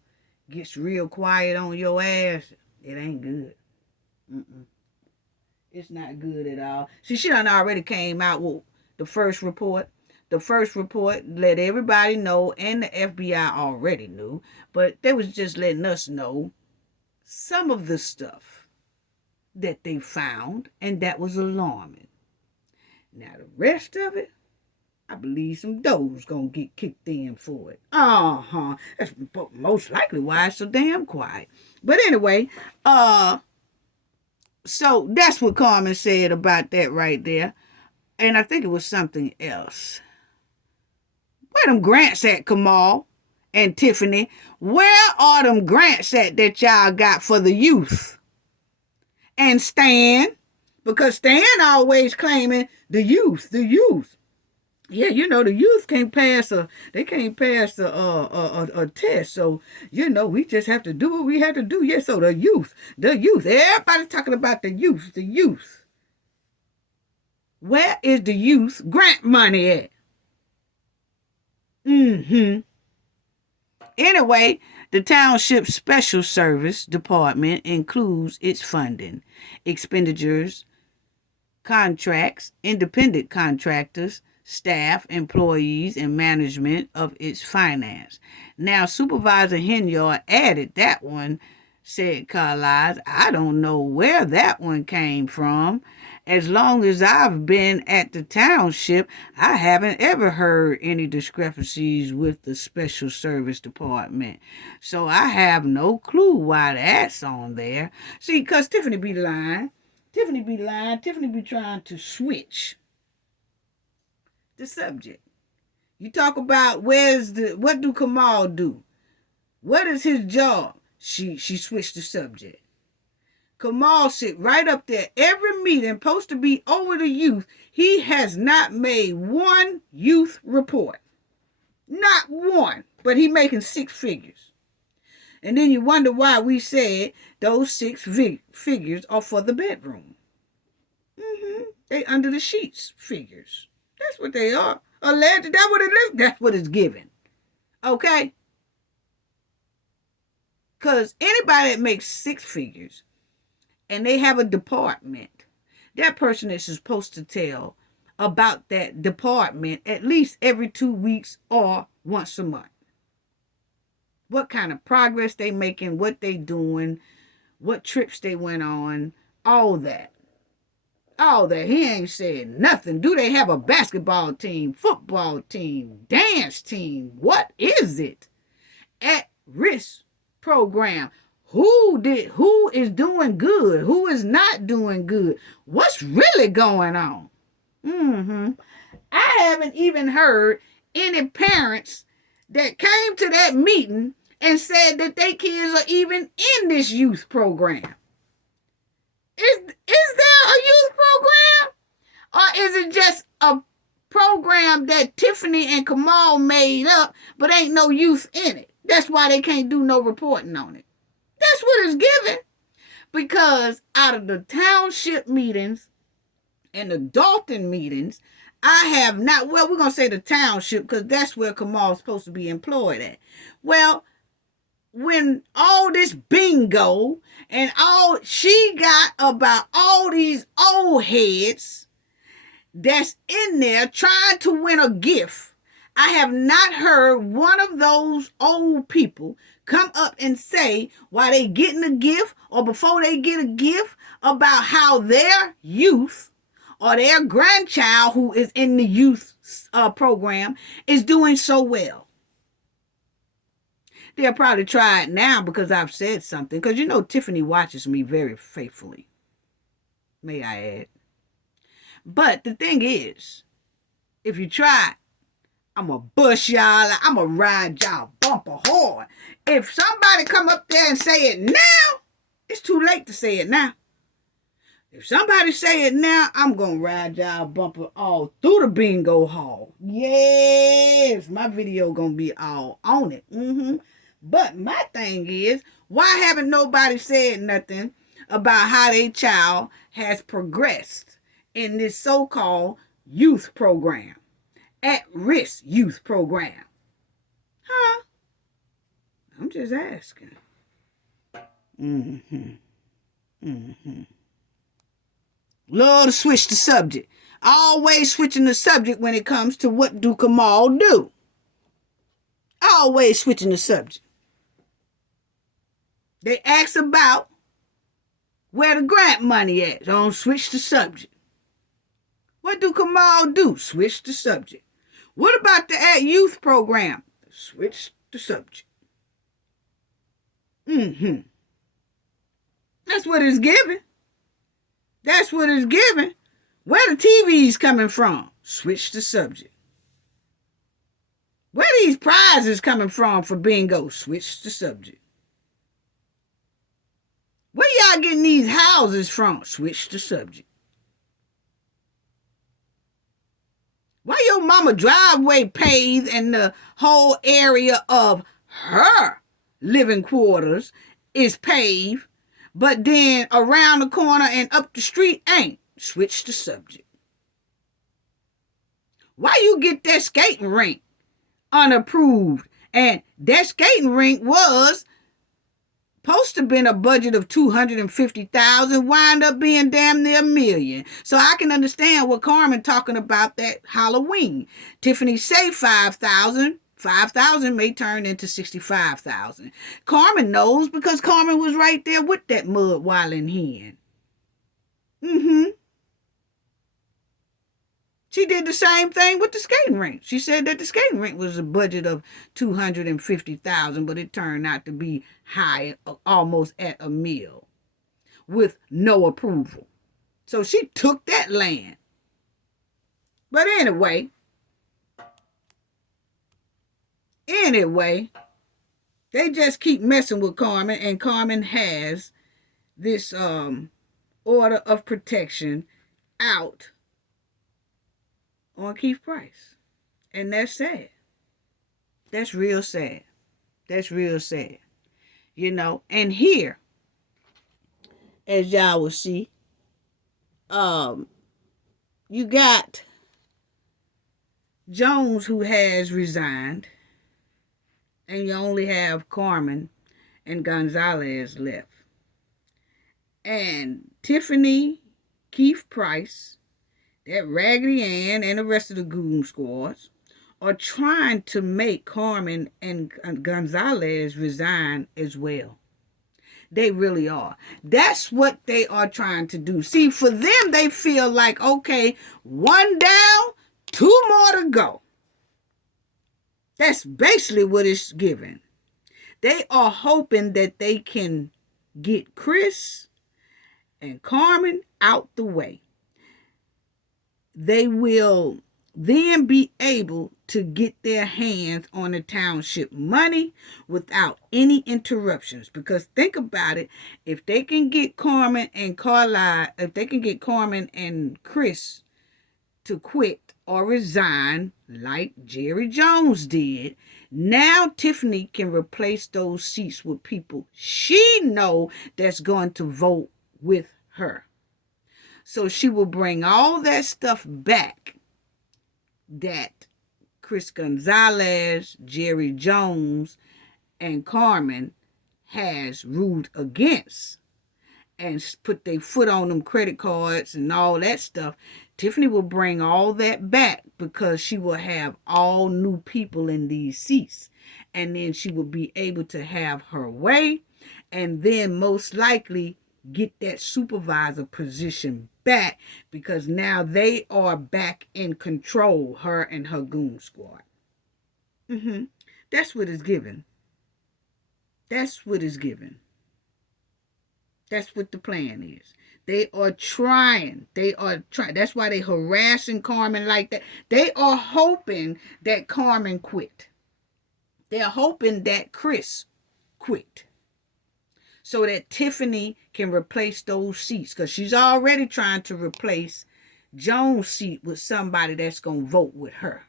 gets real quiet on your ass, it ain't good. It's not good at all. See, she done already came out with the first report. The first report let everybody know, and the FBI already knew, but they was just letting us know some of the stuff that they found, and that was alarming. Now, the rest of it, I believe some doors gonna get kicked in for it. That's most likely why it's so damn quiet. But anyway, so that's what Carmen said about that right there. And I think it was something else. Where them grants at, Kamal and Tiffany? Where are them grants at that y'all got for the youth? And Stan, because Stan always claiming the youth. Yeah, the youth can't pass a test. So, we just have to do what we have to do. Yeah, so the youth. Everybody's talking about the youth. Where is the youth grant money at? Anyway, the Township Special Service Department includes its funding, expenditures, contracts, independent contractors, staff, employees, and management of its finance. Now, Supervisor Henyard added that one, said Carlisle. I don't know where that one came from. as long as I've been at the township, I haven't ever heard any discrepancies with the special service department. So I have no clue why that's on there. See, because Tiffany be lying. Tiffany be lying. Tiffany be trying to switch the subject. You talk about what do Kamal do? What is his job? She switched the subject. Kamal sit right up there. Every meeting supposed to be over the youth. He has not made one youth report. Not one. But he making 6 figures. And then you wonder why we said those 6 figures are for the bedroom. They under the sheets figures. That's what they are. Alleged. That's what it is. That's what it's given. Okay? Because anybody that makes 6 figures and they have a department, that person is supposed to tell about that department at least every 2 weeks or once a month. What kind of progress they making, what they doing, what trips they went on, all that. All that. He ain't said nothing. Do they have a basketball team, football team, dance team? What is it? At risk program. Who is doing good? Who is not doing good? What's really going on? I haven't even heard any parents that came to that meeting and said that their kids are even in this youth program. Is there a youth program? Or is it just a program that Tiffany and Kamal made up, but ain't no youth in it? That's why they can't do no reporting on it. That's what it's given. Because out of the township meetings and the Dalton meetings, I have not, well, we're going to say the township because that's where Kamal's supposed to be employed at. Well, when all this bingo and all she got about all these old heads that's in there trying to win a gift, I have not heard one of those old people come up and say why they getting a gift or before they get a gift about how their youth or their grandchild who is in the youth program is doing so well. They'll probably try it now because I've said something. Because you know Tiffany watches me very faithfully. May I add. But the thing is, if you try it, I'm going to bust y'all. I'm going to ride y'all bumper hard. If somebody come up there and say it now, it's too late to say it now. If somebody say it now, I'm going to ride y'all bumper all through the bingo hall. Yes, my video going to be all on it. But my thing is, why haven't nobody said nothing about how their child has progressed in this so-called youth program? At-risk youth program. Huh? I'm just asking. Love to switch the subject. Always switching the subject when it comes to what do Kamal do. Always switching the subject. They ask about where the grant money at. Don't switch the subject. What do Kamal do? Switch the subject. What about the youth program? Switch the subject. That's what it's given. That's what it's given. Where the TV's coming from? Switch the subject. Where these prizes coming from for bingo? Switch the subject. Where y'all getting these houses from? Switch the subject. Why your mama driveway paved and the whole area of her living quarters is paved, but then around the corner and up the street ain't? Switch the subject. Why you get that skating rink unapproved? And that skating rink was supposed to have been a budget of $250,000, wind up being damn near $1 million. So I can understand what Carmen talking about that Halloween. Tiffany say $5,000. $5,000 may turn into $65,000. Carmen knows because Carmen was right there with that mud wilding hen. She did the same thing with the skating rink. She said that the skating rink was a budget of $250,000, but it turned out to be high, almost at $1 million, with no approval. So she took that land. But anyway, they just keep messing with Carmen, and Carmen has this order of protection out on Keith Price. And that's sad. That's real sad. That's real sad. You know, and here, as y'all will see, you got Jones, who has resigned, and you only have Carmen and Gonzalez left. And Tiffany, Keith Price, that Raggedy Ann, and the rest of the goon squads are trying to make Carmen and Gonzalez resign as well. They really are. That's what they are trying to do. See, for them, they feel like, okay, one down, two more to go. That's basically what it's giving. They are hoping that they can get Chris and Carmen out the way. They will then be able to get their hands on the township money without any interruptions. Because think about it, if they can get Carmen and Carlisle, if they can get Carmen and Chris to quit or resign like Jerry Jones did, now Tiffany can replace those seats with people she know that's going to vote with her. So she will bring all that stuff back that Chris Gonzalez, Jerry Jones, and Carmen has ruled against, and put their foot on them credit cards and all that stuff. Tiffany will bring all that back because she will have all new people in these seats. And then she will be able to have her way, and then most likely get that supervisor position back, because now they are back in control, her and her goon squad. That's what it's given. That's what it's given. That's what the plan is. They are trying. That's why they harassing Carmen like that. They are hoping that Carmen quit. They're hoping that Chris quit, so that Tiffany can replace those seats, because she's already trying to replace Jones' seat with somebody that's going to vote with her.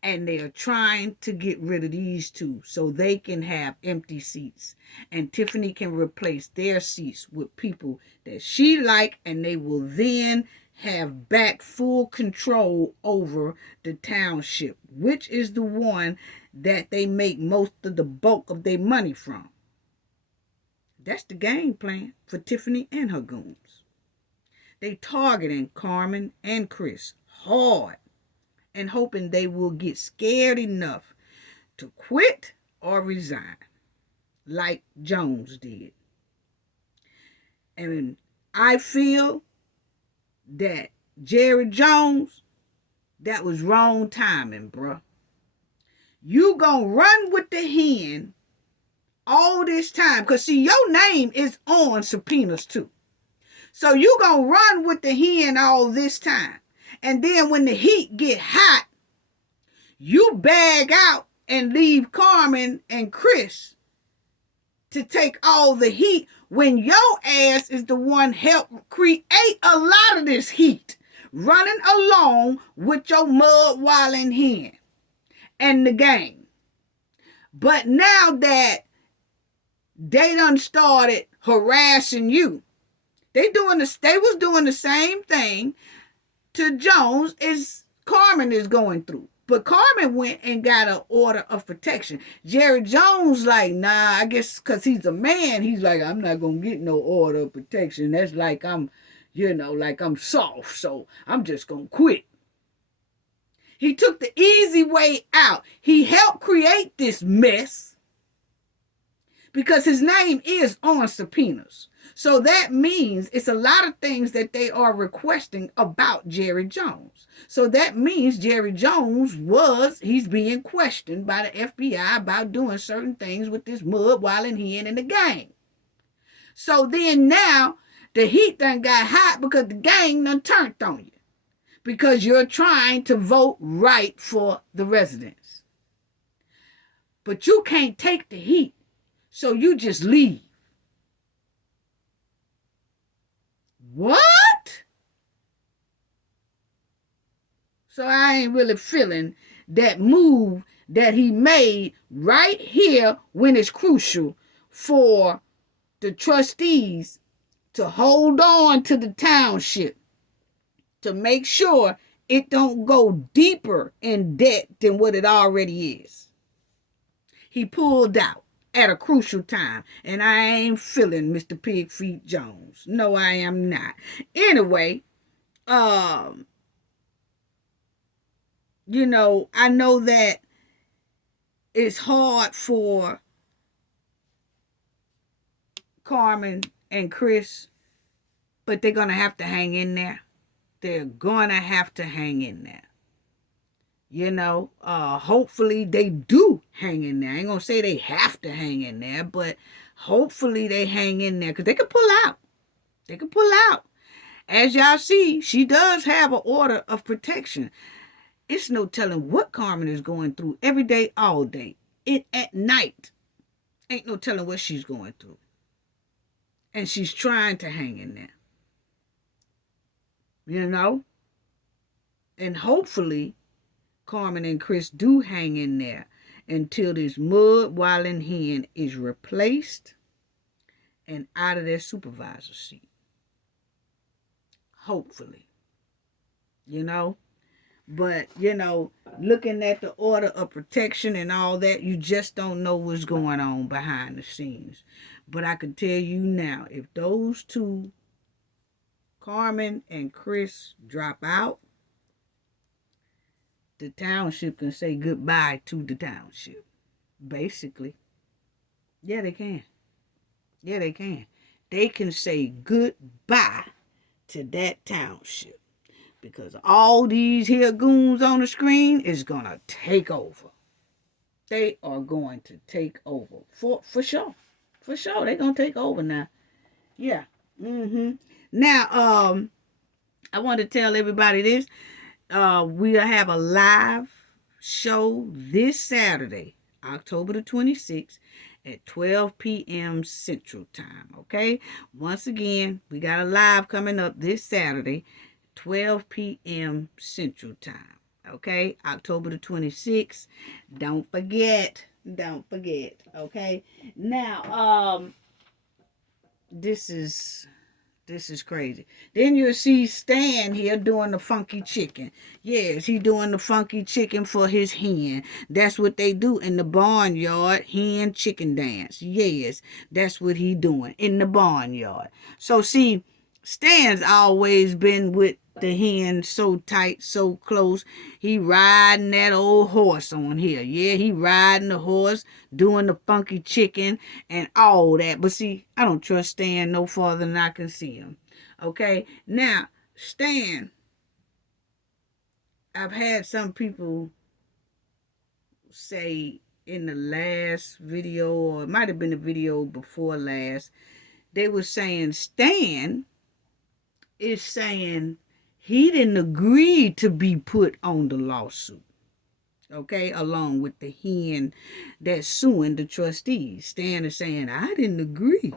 And they are trying to get rid of these two so they can have empty seats. And Tiffany can replace their seats with people that she like, and they will then have back full control over the township, which is the one that they make most of the bulk of their money from. That's the game plan for Tiffany and her goons. They targeting Carmen and Chris hard, and hoping they will get scared enough to quit or resign, like Jones did. And I feel that Jerry Jones, that was wrong timing, bruh. You gonna run with the hen all this time, because see, your name is on subpoenas too. So you gonna run with the hen all this time, and then when the heat get hot, you bag out and leave Carmen and Chris to take all the heat, when your ass is the one helped create a lot of this heat, running along with your mud walling hen and the gang. But now that they done started harassing you, they was doing the same thing to Jones as Carmen is going through. But Carmen went and got an order of protection. Jerry Jones like, nah, I guess because he's a man, he's like, I'm not going to get no order of protection. That's like I'm soft, so I'm just going to quit. He took the easy way out. He helped create this mess because his name is on subpoenas. So that means it's a lot of things that they are requesting about Jerry Jones. So that means Jerry Jones he's being questioned by the FBI about doing certain things with this mud while in here and the gang. So then now the heat done got hot because the gang done turned on you. Because you're trying to vote right for the residents. But you can't take the heat. So you just leave. What? So I ain't really feeling that move that he made right here when it's crucial for the trustees to hold on to the township to make sure it don't go deeper in debt than what it already is. He pulled out at a crucial time, and I ain't feeling Mr. Pig Feet Jones. No, I am not. Anyway, you know, I know that it's hard for Carmen and Chris, but they're going to have to hang in there. They're going to have to hang in there. You know, hopefully they do hang in there. I ain't going to say they have to hang in there, but hopefully they hang in there because they can pull out. They can pull out. As y'all see, she does have an order of protection. It's no telling what Carmen is going through every day, all day. At night, ain't no telling what she's going through. And she's trying to hang in there. You know? And hopefully Carmen and Chris do hang in there until this mud while in hand is replaced and out of their supervisor seat. Hopefully. You know? But, you know, looking at the order of protection and all that, you just don't know what's going on behind the scenes. But I can tell you now, if those two, Carmen and Chris, drop out, the township can say goodbye to the township. Basically. Yeah, they can. Yeah, they can. They can say goodbye to that township. Because all these here goons on the screen is going to take over. They are going to take over. For sure. For sure. They're going to take over now. Yeah. Now, I want to tell everybody this. We'll have a live show this Saturday, October the 26th at 12 p.m. Central Time. Okay? Once again, we got a live coming up this Saturday, 12 p.m. Central Time. Okay? October the 26th. Don't forget. Don't forget. Okay? Now, this is crazy. Then you'll see Stan here doing the funky chicken. Yes, he doing the funky chicken for his hen. That's what they do in the barnyard, hen chicken dance. Yes, that's what he doing in the barnyard. So see, Stan's always been with the hen so tight, so close. He riding that old horse on here. Yeah, he riding the horse, doing the funky chicken and all that. But see, I don't trust Stan no farther than I can see him. Okay? Now, Stan, I've had some people say in the last video, or it might have been the video before last, they were saying Stan is saying he didn't agree to be put on the lawsuit. Okay, along with the hen that's suing the trustees. Stan is saying, I didn't agree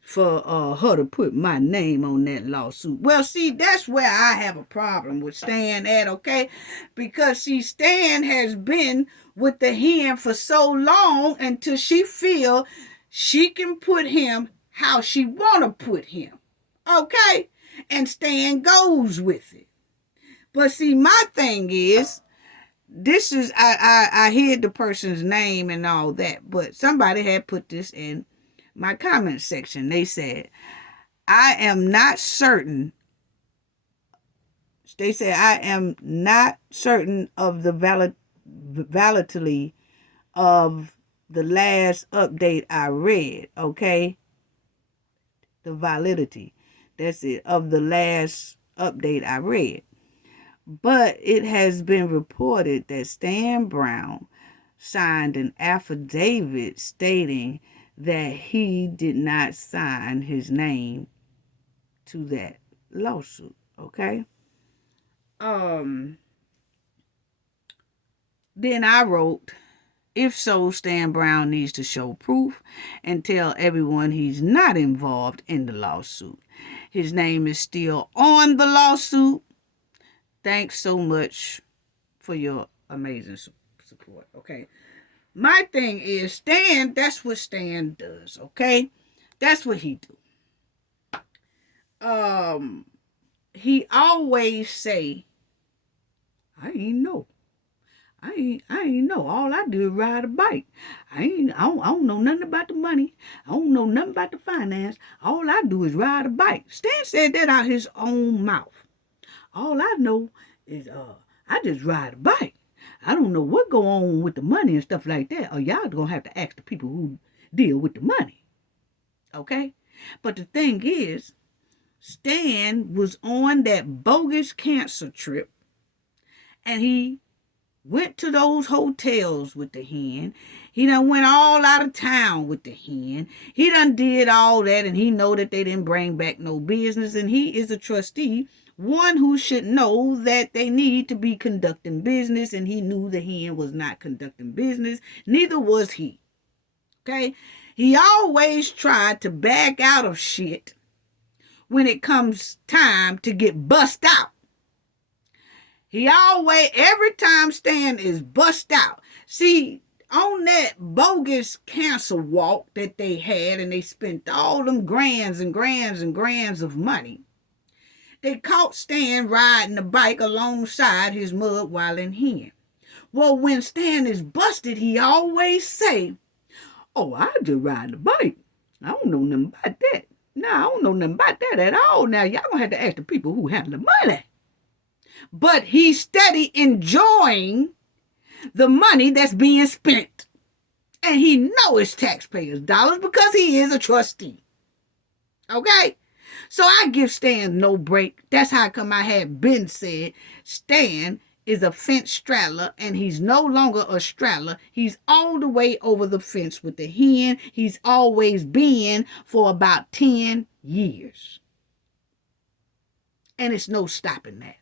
for her to put my name on that lawsuit. Well, see, that's where I have a problem with Stan at, okay? Because, see, Stan has been with the hen for so long until she feel she can put him how she want to put him, okay? And Stan goes with it. But see, my thing is, this is, I hear the person's name and all that, but somebody had put this in my comment section. They said, I am not certain. They said, I am not certain of the validity of the last update I read, okay? The validity, that's it, of the last update I read. But it has been reported that Stan Brown signed an affidavit stating that he did not sign his name to that lawsuit, okay? Then I wrote, if so, Stan Brown needs to show proof and tell everyone he's not involved in the lawsuit. His name is still on the lawsuit. Thanks so much for your amazing support, okay? My thing is, Stan, that's what Stan does, okay? That's what he do. He always say, I ain't know. I ain't know. All I do is ride a bike. I don't know nothing about the money. I don't know nothing about the finance. All I do is ride a bike. Stan said that out his own mouth. All I know is I just ride a bike. I don't know what go on with the money and stuff like that. Or y'all gonna have to ask the people who deal with the money. Okay? But the thing is, Stan was on that bogus cancer trip, and he went to those hotels with the hen. He done went all out of town with the hen. He done did all that, and he know that they didn't bring back no business, and he is a trustee, one who should know that they need to be conducting business, and he knew the hen was not conducting business. Neither was he. Okay? He always tried to back out of shit when it comes time to get bust out. He always, every time Stan is bust out. See, on that bogus cancer walk that they had, and they spent all them grands and grands and grands of money, they caught Stan riding a bike alongside his mud wilding hen. Well, when Stan is busted, he always say, oh, I just ride the bike. I don't know nothing about that. No, I don't know nothing about that at all. Now, y'all gonna have to ask the people who handle the money. But he's steady enjoying the money that's being spent. And he knows it's taxpayers' dollars because he is a trustee. Okay? So I give Stan no break. That's how come I had been said Stan is a fence straddler, and he's no longer a straddler. He's all the way over the fence with the hen. He's always been for about 10 years. And it's no stopping that.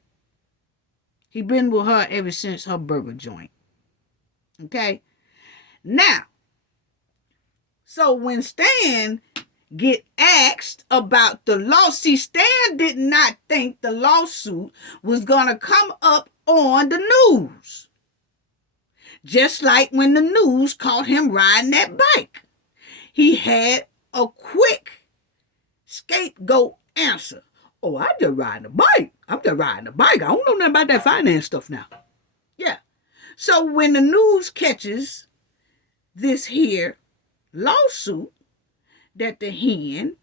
He been with her ever since her burger joint. Okay? Now, so when Stan get asked about the lawsuit, Stan did not think the lawsuit was going to come up on the news. Just like when the news caught him riding that bike. He had a quick scapegoat answer. Oh, I just riding a bike. I'm just riding a bike. I don't know nothing about that finance stuff now. Yeah. So when the news catches this here lawsuit that the hen,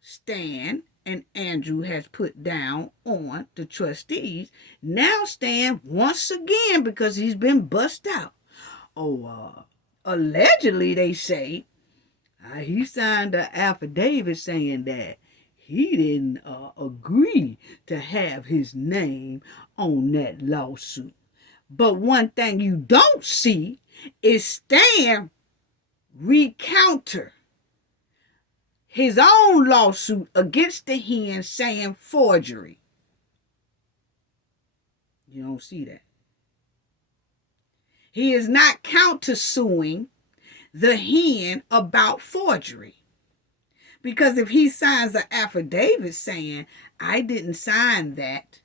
Stan, and Andrew has put down on the trustees, now Stan, once again, because he's been bust out. Allegedly, they say, he signed an affidavit saying that he didn't agree to have his name on that lawsuit. But one thing you don't see is Stan recounter his own lawsuit against the hen saying forgery. You don't see that. He is not countersuing the hen about forgery. Because if he signs an affidavit saying, I didn't sign that,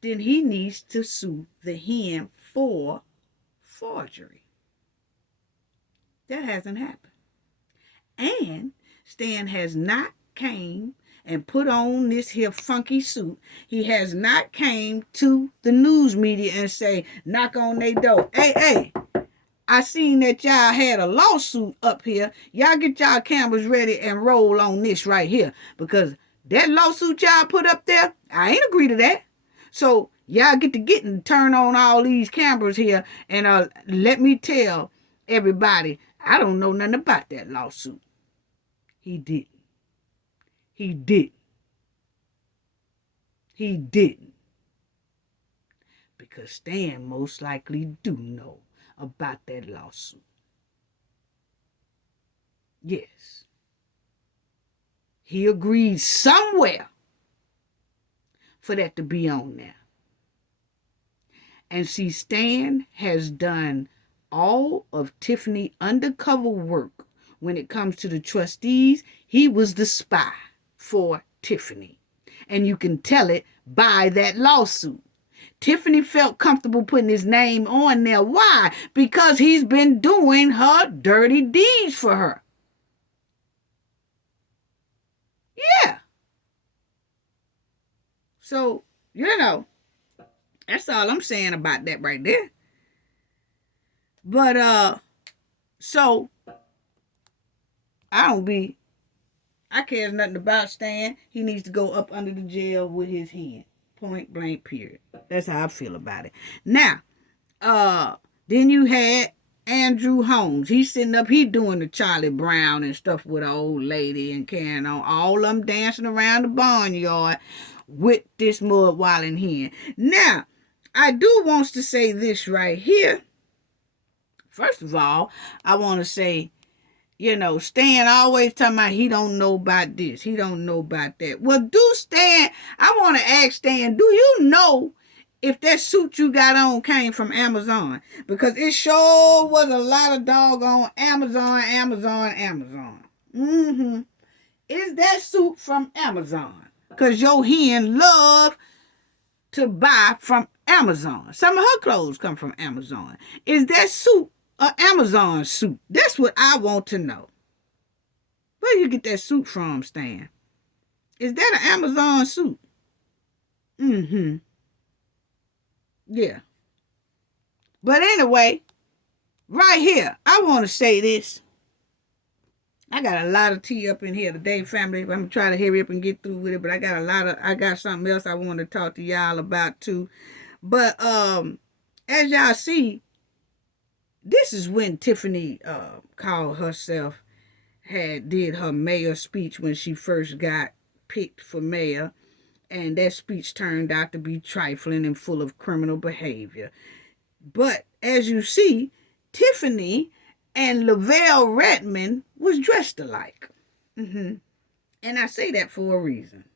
then he needs to sue the hen for forgery. That hasn't happened. And Stan has not came and put on this here funky suit. He has not came to the news media and say, knock on their door. Hey, I seen that y'all had a lawsuit up here. Y'all get y'all cameras ready and roll on this right here. Because that lawsuit y'all put up there, I ain't agree to that. So y'all get to and turn on all these cameras here. And let me tell everybody, I don't know nothing about that lawsuit. He didn't. He didn't. He didn't. Because Stan most likely do know about that lawsuit. Yes. He agreed somewhere for that to be on there. And see, Stan has done all of Tiffany undercover work when it comes to the trustees. He was the spy for Tiffany. And you can tell it by that lawsuit. Tiffany felt comfortable putting his name on there. Why? Because he's been doing her dirty deeds for her. Yeah. So, that's all I'm saying about that right there. But, so, I cares nothing about Stan. He needs to go up under the jail with his hand. Point blank, period. That's how I feel about it. Now, then you had Andrew Holmes. He's sitting up, he doing the Charlie Brown and stuff with an old lady and carrying on. All of them dancing around the barnyard with this mud walling hen. Now, I do want to say this right here. First of all, I want to say, Stan always talking about he don't know about this. He don't know about that. Well, I want to ask Stan, do you know if that suit you got on came from Amazon? Because it sure was a lot of doggone Amazon. Is that suit from Amazon? Because your hen love to buy from Amazon. Some of her clothes come from Amazon. Is that suit an Amazon suit? That's what I want to know. Where you get that suit from, Stan? Is that an Amazon suit? Yeah. But anyway, right here, I want to say this. I got a lot of tea up in here today, family. I'm going to try to hurry up and get through with it, but I got something else I want to talk to y'all about too. But as y'all see, this is when Tiffany called herself, did her mayor speech when she first got picked for mayor. And that speech turned out to be trifling and full of criminal behavior. But as you see, Tiffany and Lavelle Redmond was dressed alike. And I say that for a reason.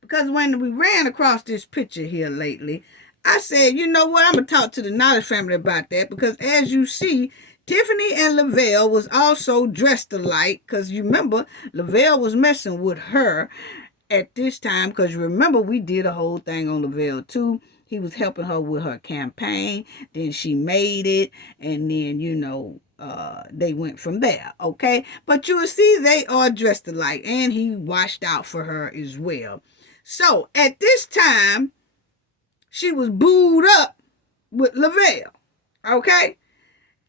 Because when we ran across this picture here lately, I said, you know what, I'm going to talk to the Knowledge family about that. Because as you see, Tiffany and Lavelle was also dressed alike. Because you remember, Lavelle was messing with her at this time. Because you remember, we did a whole thing on Lavelle too. He was helping her with her campaign. Then she made it. And then, they went from there. Okay. But you will see they are dressed alike. And he watched out for her as well. So at this time, she was booed up with Lavelle. Okay.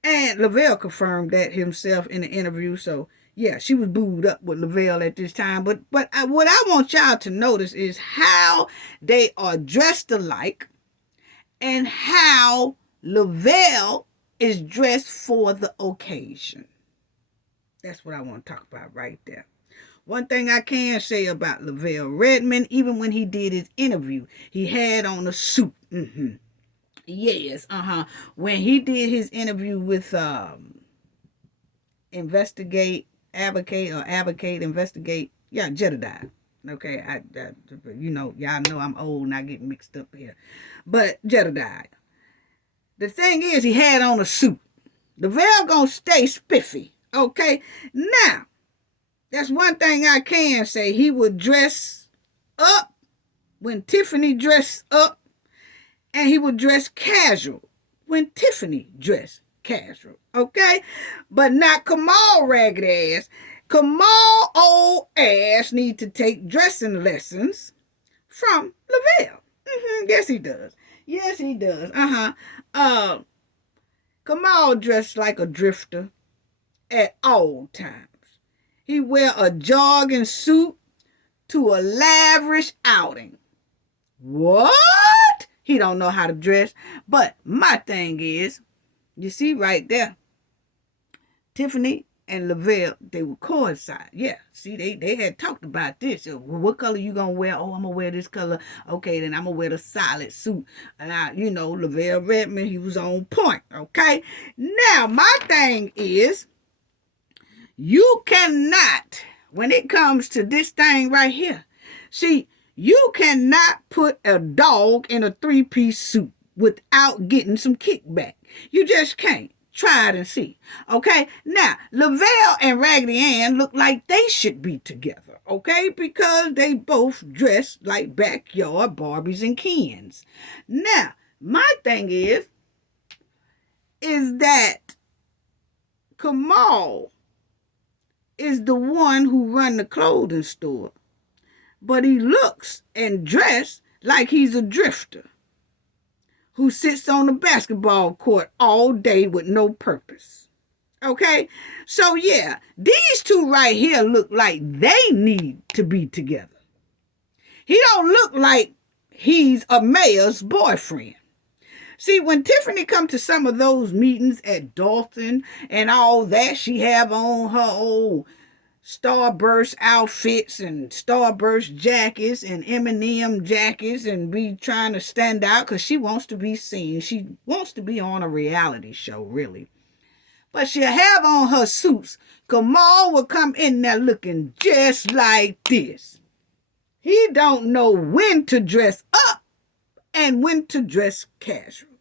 And Lavelle confirmed that himself in the interview. So yeah, she was booed up with Lavelle at this time. But what I want y'all to notice is how they are dressed alike and how Lavelle is dressed for the occasion. That's what I want to talk about right there. One thing I can say about Lavelle Redmond, even when he did his interview, he had on a suit. Yes, When he did his interview with Investigate, Investigate. Yeah, Jedediah. Okay, y'all know I'm old and I get mixed up here. But Jedediah. The thing is, he had on a suit. Lavelle gonna stay spiffy. Okay, now. That's one thing I can say. He would dress up when Tiffany dressed up, and he would dress casual when Tiffany dressed casual. Okay? But not Kamal ragged ass. Kamal old ass need to take dressing lessons from Lavelle. Yes, he does. Yes, he does. Kamal dressed like a drifter at all times. He wear a jogging suit to a lavish outing. What? He don't know how to dress. But my thing is, you see right there, Tiffany and Lavelle, they were coincide. Yeah, see, they had talked about this. Well, what color you gonna wear? Oh, I'm gonna wear this color. Okay, then I'm gonna wear the solid suit. And Lavelle Redmond, he was on point. Okay, now my thing is, you cannot, when it comes to this thing right here, see, you cannot put a dog in a three-piece suit without getting some kickback. You just can't. Try it and see. Okay? Now, Lavelle and Raggedy Ann look like they should be together. Okay? Because they both dress like backyard Barbies and Kens. Now, my thing is that Kamal is the one who run the clothing store. But he looks and dress like he's a drifter who sits on the basketball court all day with no purpose. Okay? So, yeah, these two right here look like they need to be together. He don't look like he's a mayor's boyfriend. See, when Tiffany come to some of those meetings at Dalton and all that, she have on her old Starburst outfits and Starburst jackets and M&M jackets and be trying to stand out because she wants to be seen. She wants to be on a reality show, really. But she'll have on her suits. Kamal will come in there looking just like this. He don't know when to dress up and when to dress casual.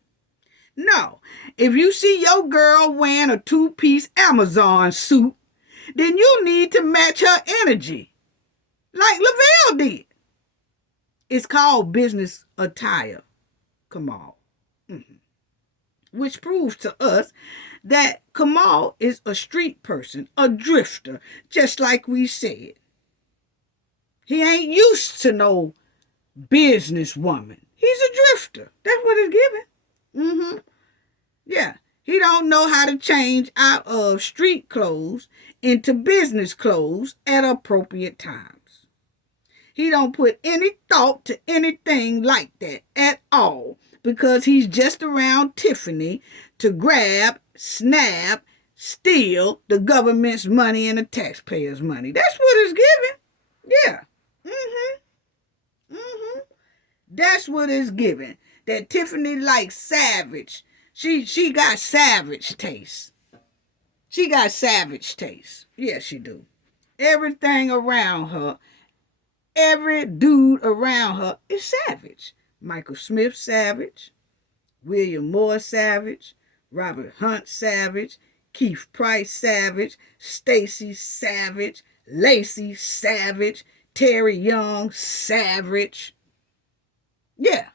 No, if you see your girl wearing a two-piece Amazon suit, then you need to match her energy, like Lavelle did. It's called business attire, Kamal. Which proves to us that Kamal is a street person, a drifter, just like we said. He ain't used to no businesswoman. He's a drifter. That's what it's given. Yeah. He don't know how to change out of street clothes into business clothes at appropriate times. He don't put any thought to anything like that at all because he's just around Tiffany to grab, snab, steal the government's money and the taxpayers' money. That's what it's given. Yeah. That's what it's given. That Tiffany likes savage. She got savage taste. She got savage taste. Yes, she do. Everything around her, every dude around her is savage. Michael Smith savage, William Moore savage, Robert Hunt savage, Keith Price savage, Stacy savage, Lacey savage, Terry Young savage. Yeah.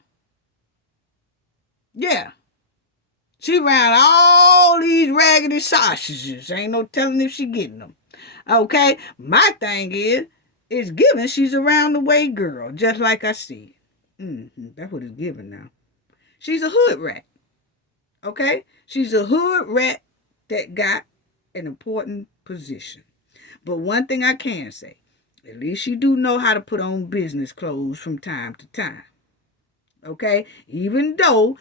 She around all these raggedy sausages. Ain't no telling if she getting them. Okay? My thing is, it's given she's a round-the-way girl, just like I see. That's what it's given now. She's a hood rat. Okay? She's a hood rat that got an important position. But one thing I can say, at least she do know how to put on business clothes from time to time. Okay? Even though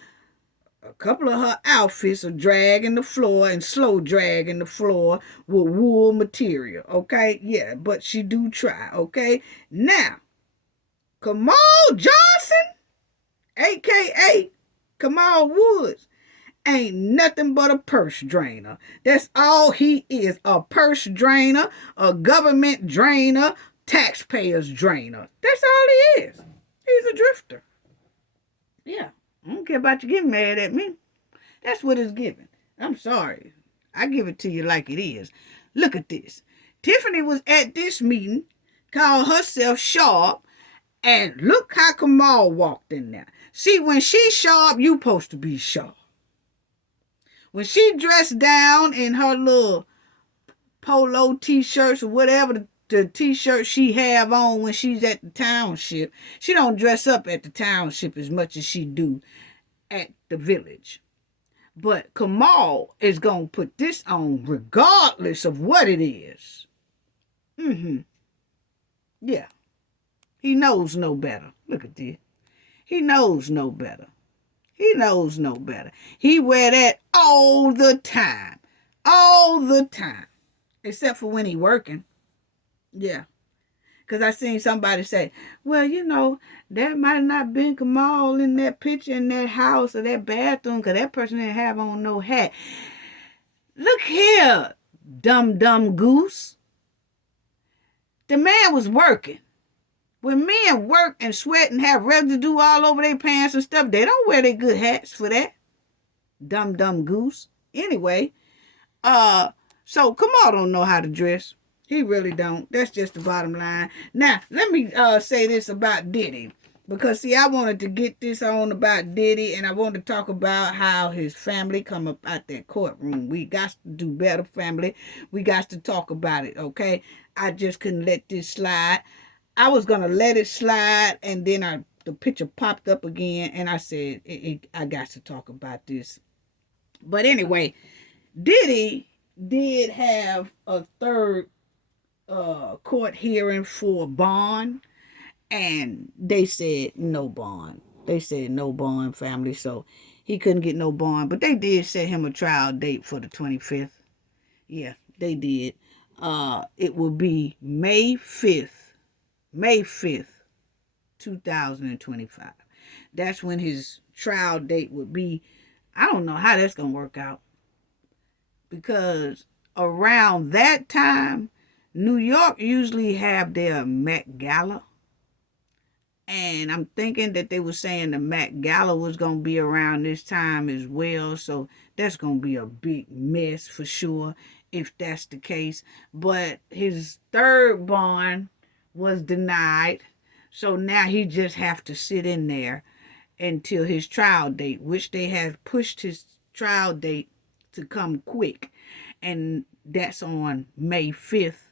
a couple of her outfits are dragging the floor and slow dragging the floor with wool material. Okay? Yeah, but she do try. Okay? Now, Kamal Johnson, a.k.a. Kamal Woods, ain't nothing but a purse drainer. That's all he is. A purse drainer, a government drainer, taxpayers drainer. That's all he is. He's a drifter. Yeah. I don't care about you getting mad at me. That's what it's given. I'm sorry. I give it to you like it is. Look at this. Tiffany was at this meeting, called herself sharp, and look how Kamal walked in there. See, when she's sharp, you supposed to be sharp. When she dressed down in her little polo t-shirts or whatever the t-shirt she have on when she's at the township, she don't dress up at the township as much as she do at the village. But Kamal is going to put this on regardless of what it is. Yeah. He knows no better. Look at this. He knows no better. He knows no better. He wear that all the time. all the time, except for when he working. Yeah. Because I seen somebody say, well, that might not been Kamal in that picture in that house or that bathroom because that person didn't have on no hat. Look here, dumb goose. The man was working. When men work and sweat and have residue all over their pants and stuff, they don't wear their good hats for that. Dumb goose. Anyway, so Kamal don't know how to dress. He really don't. That's just the bottom line. Now, let me say this about Diddy. Because, see, I wanted to get this on about Diddy, and I wanted to talk about how his family come up out that courtroom. We got to do better, family. We got to talk about it, okay? I just couldn't let this slide. I was going to let it slide, and then the picture popped up again, and I said, I got to talk about this. But anyway, Diddy did have a third court hearing for bond, and they said no bond. They said no bond, family, so he couldn't get no bond. But they did set him a trial date for the 25th. Yeah, they did. It will be May 5th, 2025. That's when his trial date would be. I don't know how that's going to work out, because around that time, New York usually have their Met Gala. And I'm thinking that they were saying the Met Gala was going to be around this time as well. So that's going to be a big mess for sure if that's the case. But his third bond was denied. So now he just have to sit in there until his trial date, which they have pushed his trial date to come quick. And that's on May 5th,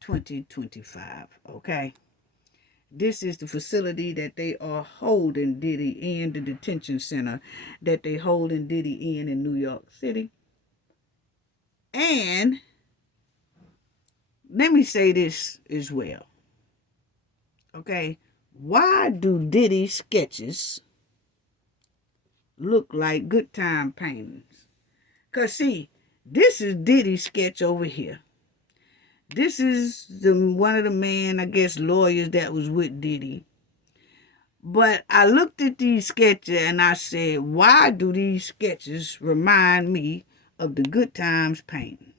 2025. Okay. This is the facility that they are holding Diddy in, the detention center that they holding Diddy in New York City. And let me say this as well. Okay, why do Diddy sketches look like good time paintings? Because, see, this is Diddy's sketch over here. This is one of the men, I guess, lawyers that was with Diddy. But I looked at these sketches and I said, why do these sketches remind me of the Good Times painting?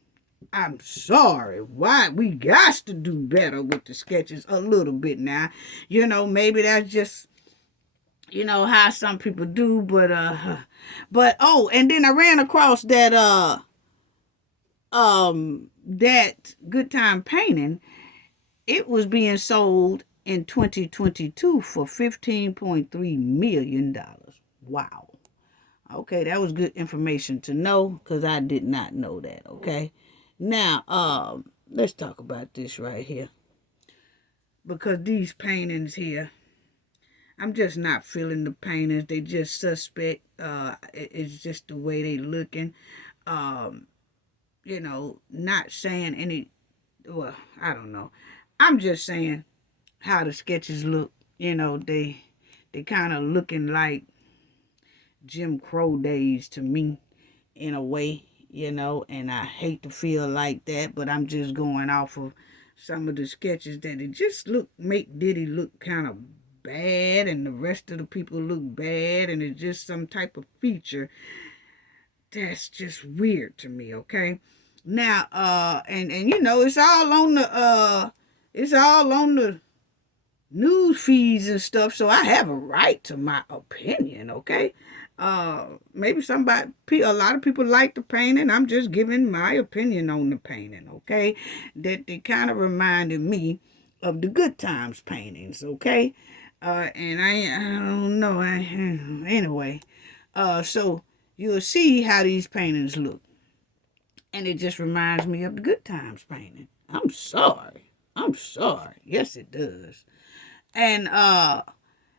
I'm sorry. Why? We got to do better with the sketches a little bit now. Maybe that's just, how some people do. But and then I ran across that Good Time painting. It was being sold in 2022 for $15.3 million. Wow. Okay, that was good information to know, because I did not know that. Okay. Now, let's talk about this right here. Because these paintings here, I'm just not feeling the paintings. They just suspect. It's just the way they looking. Not saying any, well, I don't know. I'm just saying how the sketches look. They kind of looking like Jim Crow days to me in a way, and I hate to feel like that, but I'm just going off of some of the sketches that it just make Diddy look kind of bad, and the rest of the people look bad, and it's just some type of feature that's just weird to me. Okay. Now, and it's all on the news feeds and stuff, so I have a right to my opinion. Okay. Maybe a lot of people like the painting. I'm just giving my opinion on the painting. Okay. That they kind of reminded me of the Good Times paintings. Okay. And I don't know. Anyway, so you'll see how these paintings look. And it just reminds me of the Good Times painting. I'm sorry. Yes, it does. And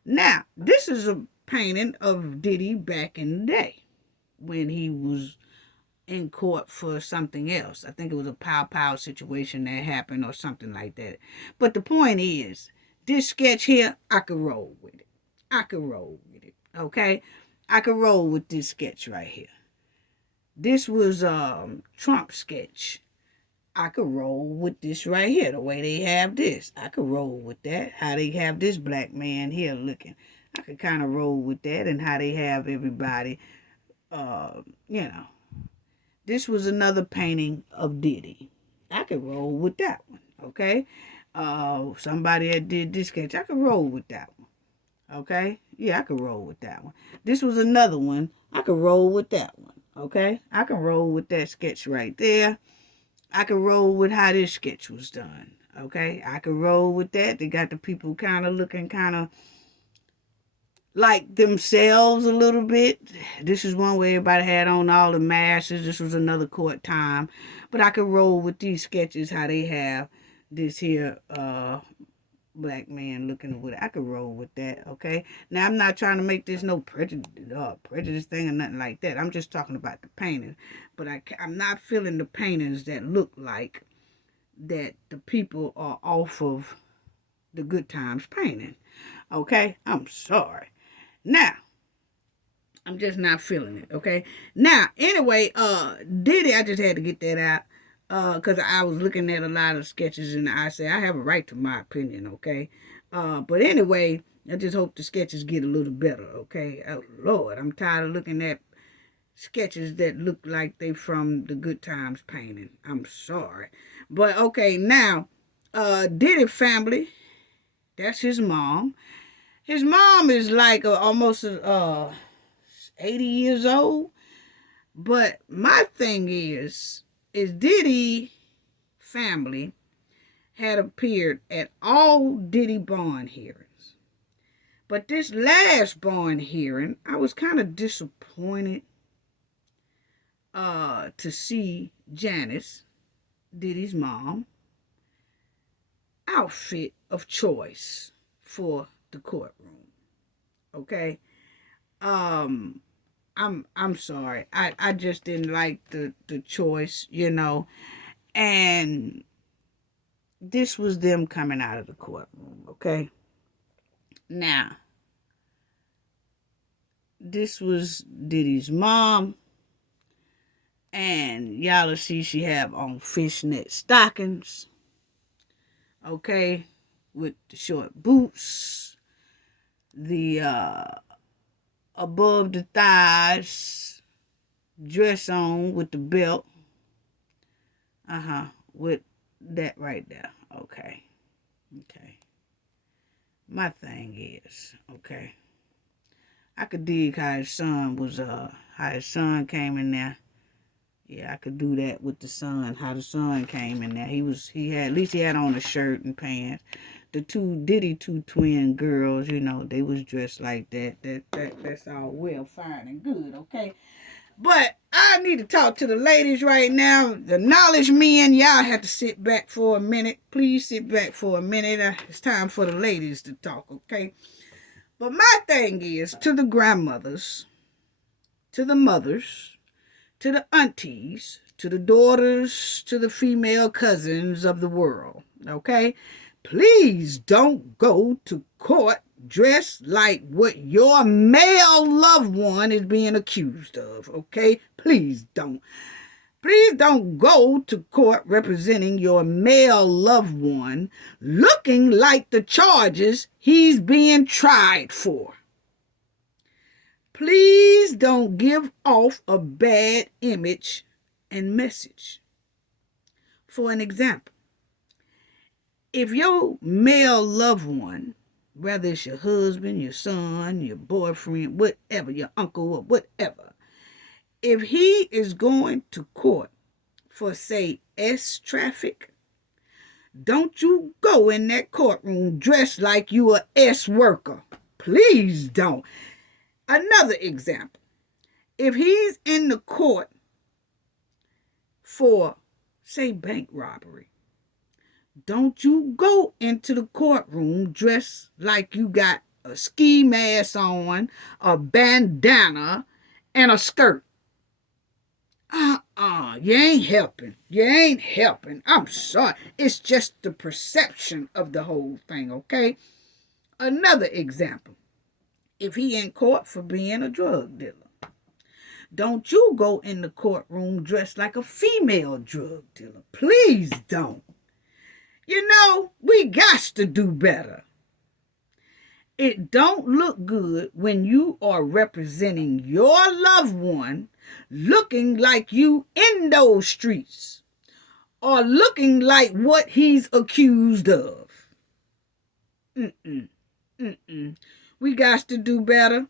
now, this is a painting of Diddy back in the day when he was in court for something else. I think it was a pow situation that happened or something like that. But the point is, this sketch here, I could roll with it. Okay? I could roll with this sketch right here. This was Trump sketch. I could roll with this right here, the way they have this. I could roll with that. How they have this black man here looking. I could kind of roll with that, and how they have everybody, you know. This was another painting of Diddy. I could roll with that one, okay? Somebody that did this sketch, I could roll with that one, okay? Yeah, I could roll with that one. This was another one. I could roll with that one, okay? I can roll with that sketch right there. I could roll with how this sketch was done, okay? I could roll with that. They got the people kind of looking kind of like themselves a little bit. This is one where everybody had on all the masks. This was another court time. But I could roll with these sketches, how they have this here black man looking with it. I could roll with that, okay? Now, I'm not trying to make this no prejudice thing or nothing like that. I'm just talking about the painting. But I'm not feeling the paintings that look like that the people are off of the Good Times painting, okay? I'm sorry. Now, I'm just not feeling it, okay? Now, anyway, Diddy, I just had to get that out, because I was looking at a lot of sketches, and I say I have a right to my opinion, okay? But anyway, I just hope the sketches get a little better, okay? Oh, Lord, I'm tired of looking at sketches that look like they from the Good Times painting. I'm sorry. But, okay, now, Diddy family, that's his mom. His mom is like almost 80 years old. But my thing is Diddy family had appeared at all Diddy bond hearings. But this last bond hearing, I was kind of disappointed to see Janice, Diddy's mom, outfit of choice for the courtroom. Okay? I'm sorry. I just didn't like the choice, you know. And this was them coming out of the courtroom, okay? Now, this was Diddy's mom. And y'all will see she have on fishnet stockings, okay? With the short boots, the above the thighs dress on with the belt. With that right there. Okay. My thing is, okay, I could dig how his son came in there. Yeah, I could do that with the son, how the son came in there. He had on a shirt and pants. The two twin girls, you know, they was dressed like that. That's all well, fine, and good, okay? But I need to talk to the ladies right now. The knowledge men, y'all have to sit back for a minute. Please sit back for a minute. It's time for the ladies to talk, okay? But my thing is, to the grandmothers, to the mothers, to the aunties, to the daughters, to the female cousins of the world, okay? Please don't go to court dressed like what your male loved one is being accused of, okay? Please don't. Please don't go to court representing your male loved one looking like the charges he's being tried for. Please don't give off a bad image and message. For an example, if your male loved one, whether it's your husband, your son, your boyfriend, whatever, your uncle or whatever, if he is going to court for, say, S traffic, don't you go in that courtroom dressed like you a S worker. Please don't. Another example. If he's in the court for, say, bank robbery, don't you go into the courtroom dressed like you got a ski mask on, a bandana, and a skirt. You ain't helping. I'm sorry. It's just the perception of the whole thing, okay? Another example. If he in court for being a drug dealer, Don't you go in the courtroom dressed like a female drug dealer. Please don't. You know, we got to do better. It don't look good when you are representing your loved one looking like you in those streets or looking like what he's accused of. We got to do better.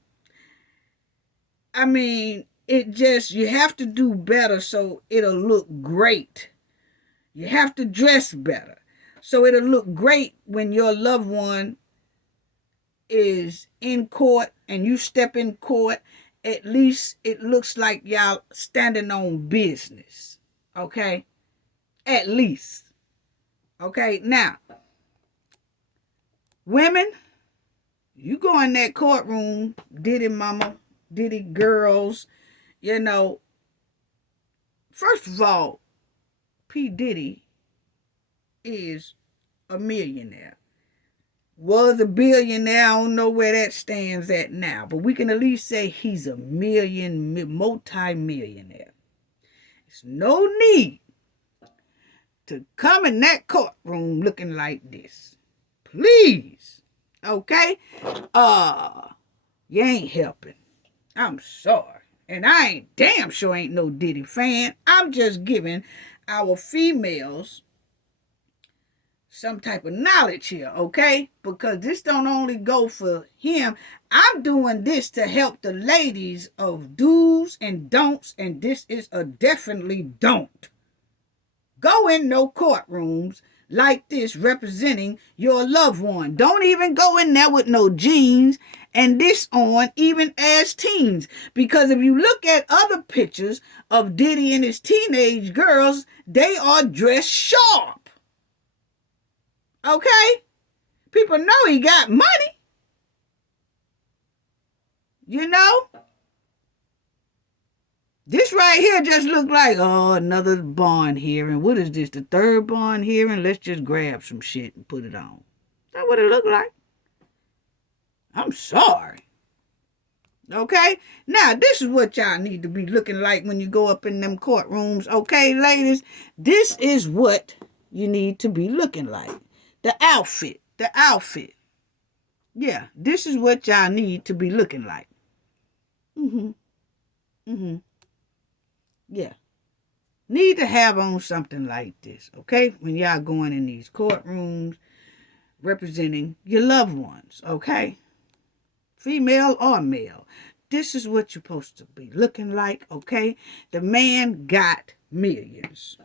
I mean, you have to do better so it'll look great. You have to dress better so it'll look great when your loved one is in court and you step in court. At least it looks like y'all standing on business. Okay? At least. Okay? Now, women, you go in that courtroom, Diddy mama, Diddy girls, you know, first of all, P. Diddy is a millionaire. Was a billionaire. I don't know where that stands at now, but we can at least say he's a multi-millionaire. There's no need to come in that courtroom looking like this. Please. Okay? You ain't helping. I'm sorry. And I ain't damn sure ain't no Diddy fan. I'm just giving our females some type of knowledge here, okay? Because this don't only go for him. I'm doing this to help the ladies of do's and don'ts, and this is a definitely don't. Go in no courtrooms like this representing your loved one. Don't even go in there with no jeans and this on, even as teens. Because if you look at other pictures of Diddy and his teenage girls, they are dressed sharp. Okay? People know he got money. You know? This right here just look like, another bond hearing. What is this, the third bond hearing? Let's just grab some shit and put it on. Is that what it look like? I'm sorry. Okay? Now, this is what y'all need to be looking like when you go up in them courtrooms. Okay, ladies? This is what you need to be looking like. The outfit. Yeah, this is what y'all need to be looking like. Yeah. Need to have on something like this, okay? When y'all going in these courtrooms representing your loved ones, okay? Female or male. This is what you're supposed to be looking like, okay? The man got millions.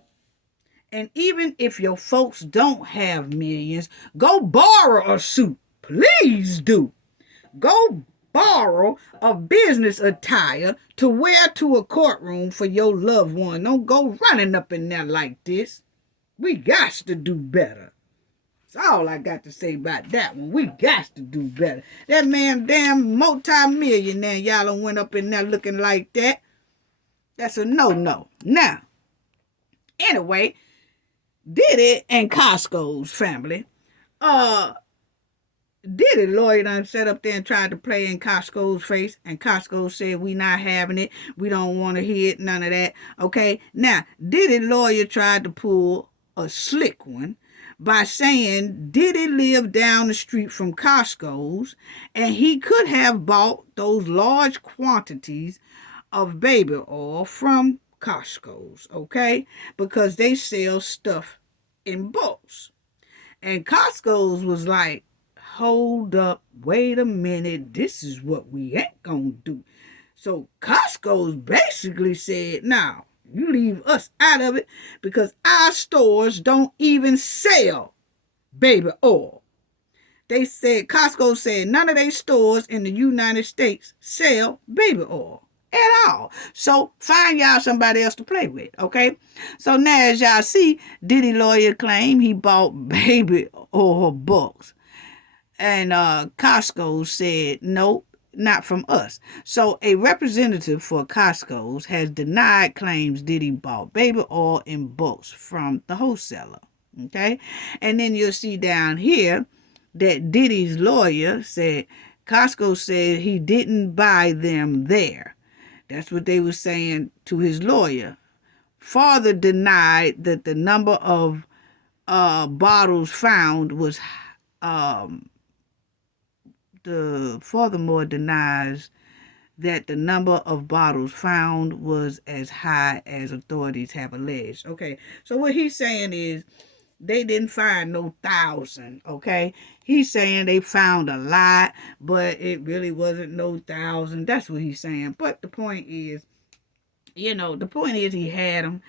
And even if your folks don't have millions, go borrow a suit. Please do. Go borrow a business attire to wear to a courtroom for your loved one. Don't go running up in there like this. We got to do better. That's all I got to say about that one. We got to do better. That man damn multi-millionaire, y'all done went up in there looking like that. That's a no-no. Now, anyway, Diddy and Costco's family. Diddy lawyer done sat up there and tried to play in Costco's face, and Costco said, we not having it. We don't want to hear it, none of that. Okay, now, Diddy lawyer tried to pull a slick one by saying Diddy lived down the street from Costco's, and he could have bought those large quantities of baby oil from Costco's, okay? Because they sell stuff in bulks. And Costco's was like, hold up, wait a minute, this is what we ain't gonna do. So Costco's basically said, now, you leave us out of it because our stores don't even sell baby oil. They said, Costco said none of their stores in the United States sell baby oil at all. So find y'all somebody else to play with, okay? So now as y'all see, Diddy lawyer claim he bought baby oil bulks. And Costco said, nope, not from us. So a representative for Costco's has denied claims Diddy bought baby oil in bulks from the wholesaler, okay? And then you'll see down here that Diddy's lawyer said, Costco said he didn't buy them there. That's what they were saying to his lawyer. Father denied that the number of bottles found was the furthermore denies that the number of bottles found was as high as authorities have alleged. Okay, so what he's saying is they didn't find no 1,000. Okay, he's saying they found a lot, but it really wasn't no 1,000. That's what he's saying. But the point is, he had them,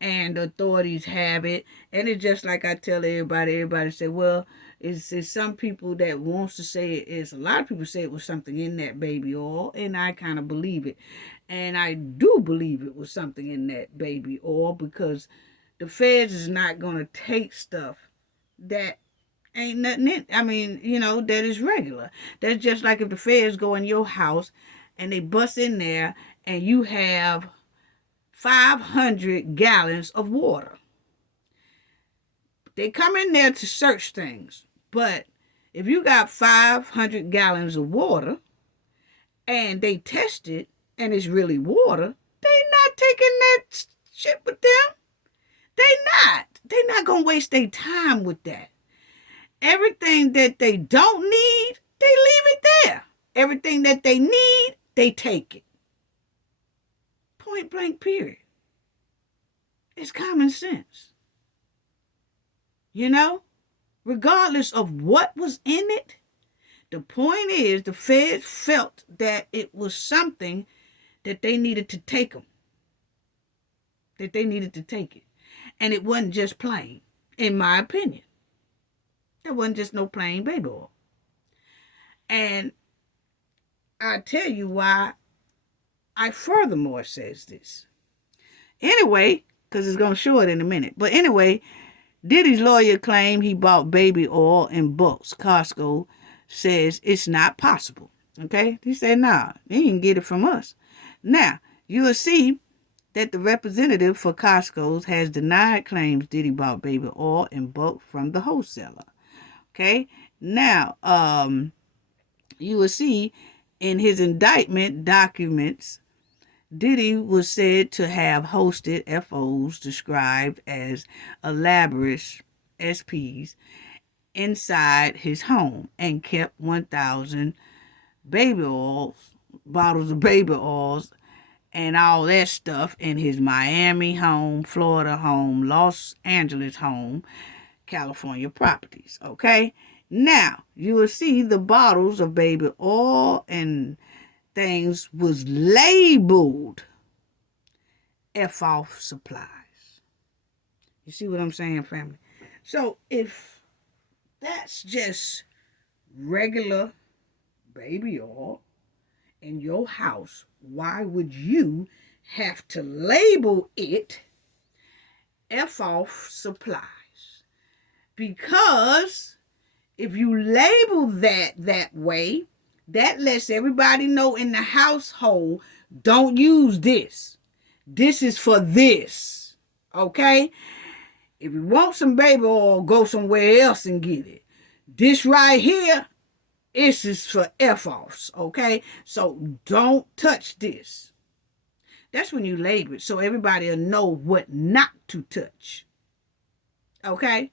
and the authorities have it. And it's just like I tell everybody say, well, it's some people that wants to say it is. A lot of people say it was something in that baby oil, and I kind of believe it. And I do believe it was something in that baby oil, because the feds is not going to take stuff that ain't nothing in. I mean, that is regular. That's just like if the feds go in your house and they bust in there and you have 500 gallons of water. They come in there to search things. But if you got 500 gallons of water and they test it and it's really water, they not taking that shit with them. They not going to waste their time with that. Everything that they don't need, they leave it there. Everything that they need, they take it. Point blank, period. It's common sense. Regardless of what was in it, the point is the feds felt that it was something that they needed to take them. That they needed to take it. And it wasn't just plain, in my opinion. It wasn't just no plain baby oil. And I tell you why I furthermore says this. Anyway, because it's going to show it in a minute. But anyway, Diddy's lawyer claimed he bought baby oil in bulks. Costco says it's not possible. Okay? He said, nah, he didn't get it from us. Now, you will see that the representative for Costco's has denied claims Diddy bought baby oil in bulk from the wholesaler. Okay? Now, you will see in his indictment documents, Diddy was said to have hosted FOs described as elaborate SPs inside his home and kept 1,000 baby oils, bottles of baby oils, and all that stuff in his Miami home, Florida home, Los Angeles home, California properties. Okay? Now, you will see the bottles of baby oil and things was labeled F-off supplies. You see what I'm saying, family? So if that's just regular baby oil in your house, why would you have to label it F-off supplies? Because if you label that way, that lets everybody know in the household, don't use this. This is for this. Okay? If you want some baby oil, go somewhere else and get it. This right here, this is for F-offs. Okay? So don't touch this. That's when you label it, so everybody will know what not to touch. Okay?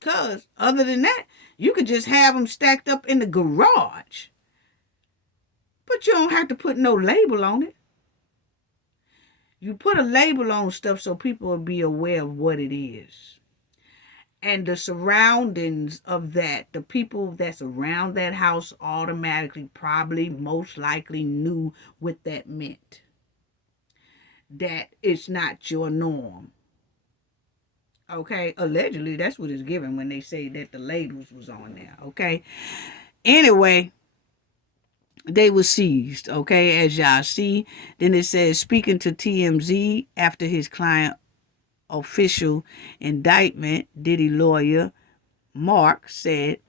Because other than that, you could just have them stacked up in the garage. But you don't have to put no label on it. You put a label on stuff so people will be aware of what it is. And the surroundings of that, the people that's around that house automatically, probably, most likely knew what that meant. That it's not your norm. Okay, allegedly, that's what it's given when they say that the labels was on there, okay? Anyway, they were seized, okay, as y'all see. Then it says, speaking to TMZ after his client official indictment, Diddy lawyer Mark said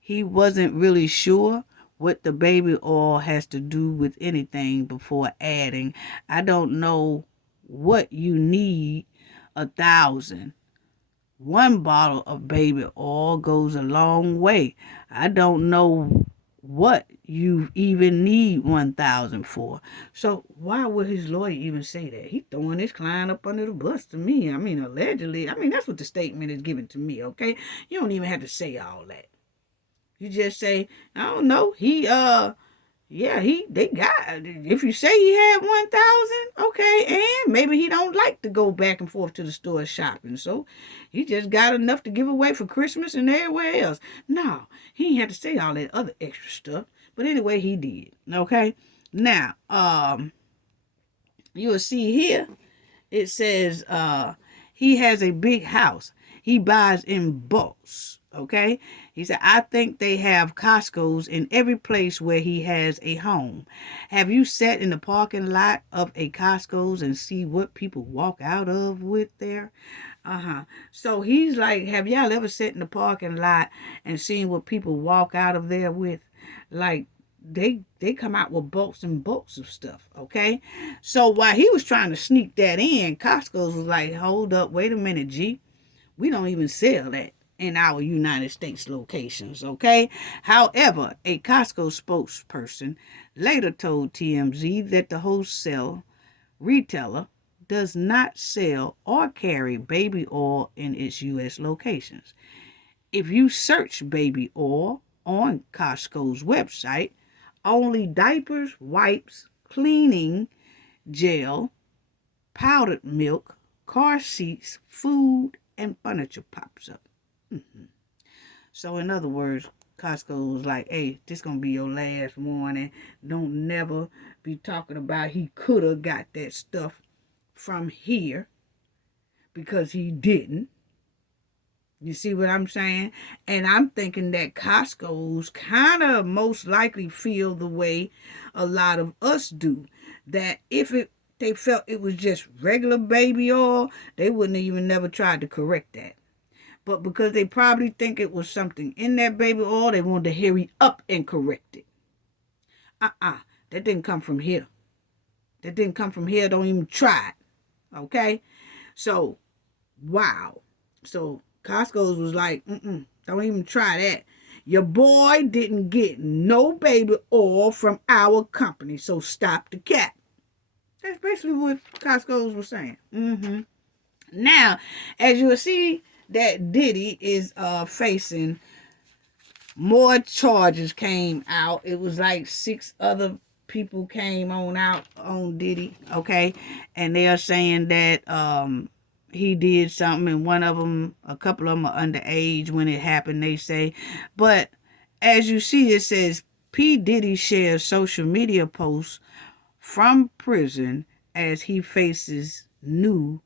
he wasn't really sure what the baby oil has to do with anything before adding, I don't know what you need 1,000. One bottle of baby oil goes a long way. I don't know what you even need 1,000 for. So why would his lawyer even say that? He throwing his client up under the bus to me. I mean, allegedly. I mean, that's what the statement is given to me, okay? You don't even have to say all that. You just say, I don't know. Yeah, they got, if you say he had 1,000, okay, and maybe he don't like to go back and forth to the store shopping, so he just got enough to give away for Christmas and everywhere else. No, he ain't had to say all that other extra stuff, but anyway, he did, okay? Now, you will see here, it says, he has a big house. He buys in bulks. Okay. He said, I think they have Costco's in every place where he has a home. Have you sat in the parking lot of a Costco's and see what people walk out of with there? So he's like, have y'all ever sat in the parking lot and seen what people walk out of there with? Like, they come out with bulks and bulks of stuff, okay? So while he was trying to sneak that in, Costco's was like, hold up, wait a minute, G. We don't even sell that in our United States locations, okay? However, a Costco spokesperson later told TMZ that the wholesale retailer does not sell or carry baby oil in its U.S. locations. If you search baby oil on Costco's website, only diapers, wipes, cleaning gel, powdered milk, car seats, food, and furniture pops up. So in other words, Costco was like, hey, this gonna be your last warning. Don't never be talking about he could have got that stuff from here because he didn't. You see what I'm saying? And I'm thinking that Costco's kind of most likely feel the way a lot of us do. That if they felt it was just regular baby oil, they wouldn't have even never tried to correct that. But because they probably think it was something in that baby oil, they wanted to hurry up and correct it. That didn't come from here. That didn't come from here. Don't even try it. Okay? So, wow. So, Costco's was like, don't even try that. Your boy didn't get no baby oil from our company, so stop the cap. That's basically what Costco's was saying. Now, as you will see, that Diddy is facing more charges came out. It was like 6 other people came on out on Diddy, okay? And they are saying that he did something, and one of them, a couple of them are underage when it happened, they say. But as you see, it says P. Diddy shares social media posts from prison as he faces new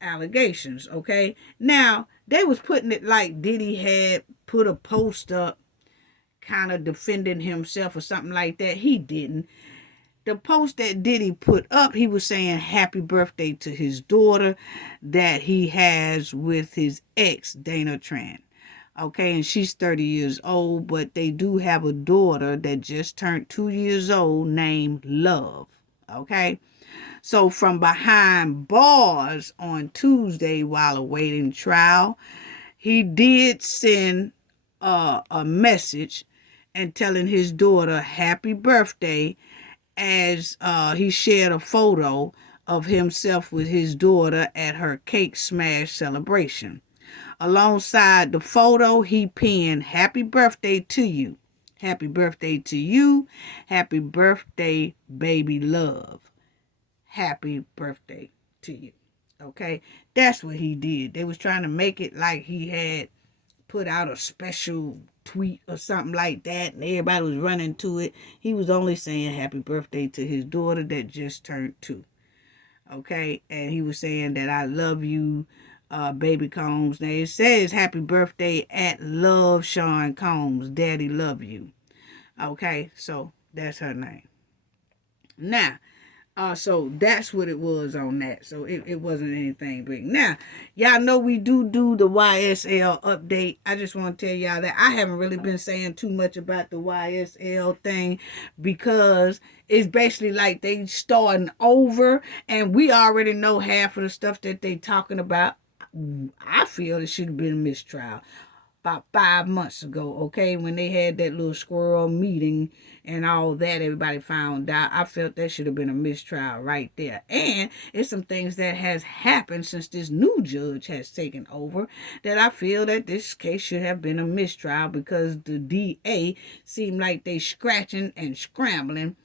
allegations, okay? Now, they was putting it like Diddy had put a post up kind of defending himself or something like that. He didn't. The post that Diddy put up, he was saying happy birthday to his daughter that he has with his ex, Dana Tran. Okay, and she's 30 years old, but they do have a daughter that just turned 2 years old named Love. Okay, so from behind bars on Tuesday while awaiting trial, he did send a message and telling his daughter happy birthday as he shared a photo of himself with his daughter at her cake smash celebration. Alongside the photo, he penned happy birthday to you. Happy birthday to you. Happy birthday, baby love. Happy birthday to you. Okay, that's what he did. They was trying to make it like he had put out a special tweet or something like that, and everybody was running to it. He was only saying happy birthday to his daughter that just turned 2. Okay, and he was saying that I love you, baby Combs. Now it says happy birthday at Love Sean Combs. Daddy love you. Okay, so that's her name. Now, so that's what it was on that. So it wasn't anything big. Now, y'all know we do the YSL update. I just want to tell y'all that I haven't really been saying too much about the YSL thing because it's basically like they starting over and we already know half of the stuff that they talking about. I feel it should have been a mistrial. about 5 months ago, okay, when they had that little squirrel meeting and all that, everybody found out. I felt that should have been a mistrial right there. And it's some things that has happened since this new judge has taken over that I feel that this case should have been a mistrial, because the DA seemed like they scratching and scrambling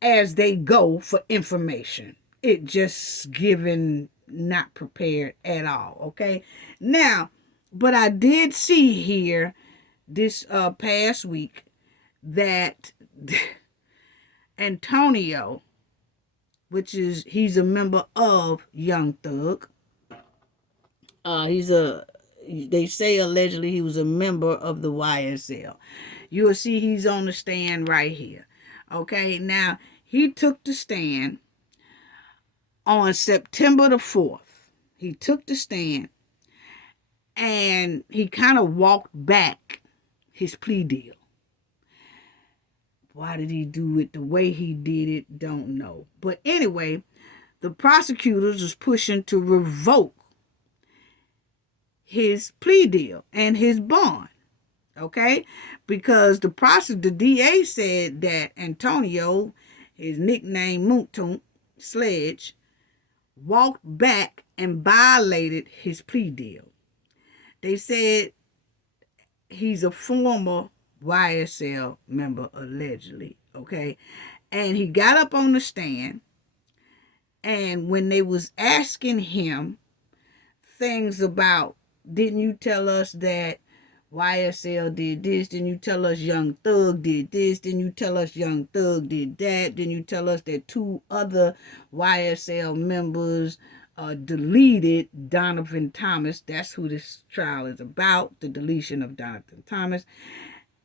as they go for information. It just given not prepared at all, okay? Now, but I did see here this past week that Antonio, he's a member of Young Thug. They say allegedly he was a member of the YSL. You'll see he's on the stand right here. Okay, now he took the stand on September the 4th. He took the stand and he kind of walked back his plea deal. Why did he do it the way he did it? Don't know. But anyway, the prosecutors was pushing to revoke his plea deal and his bond. Okay? Because the DA said that Antonio, his nickname Moontoon Sledge, walked back and violated his plea deal. They said he's a former YSL member, allegedly, okay? And he got up on the stand, and when they was asking him things about, didn't you tell us that YSL did this? Didn't you tell us Young Thug did this? Didn't you tell us Young Thug did that? Didn't you tell us that 2 other YSL members deleted Donovan Thomas? That's who this trial is about, the deletion of Donovan Thomas.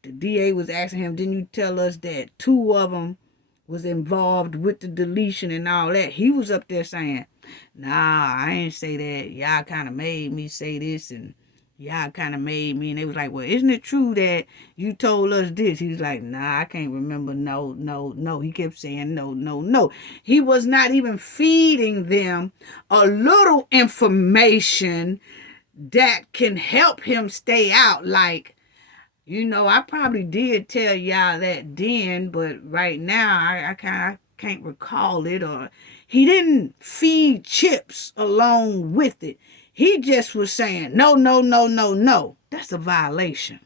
The DA was asking him, didn't you tell us that 2 of them was involved with the deletion and all that? He was up there saying, nah, I ain't say that. Y'all kind of made me say this, and y'all kind of made me. And they was like, well, isn't it true that you told us this? He was like, nah, I can't remember. No. He kept saying no. He was not even feeding them a little information that can help him stay out. Like, I probably did tell y'all that then, but right now I kind of can't recall it. Or he didn't feed chips along with it. He just was saying, no. That's a violation.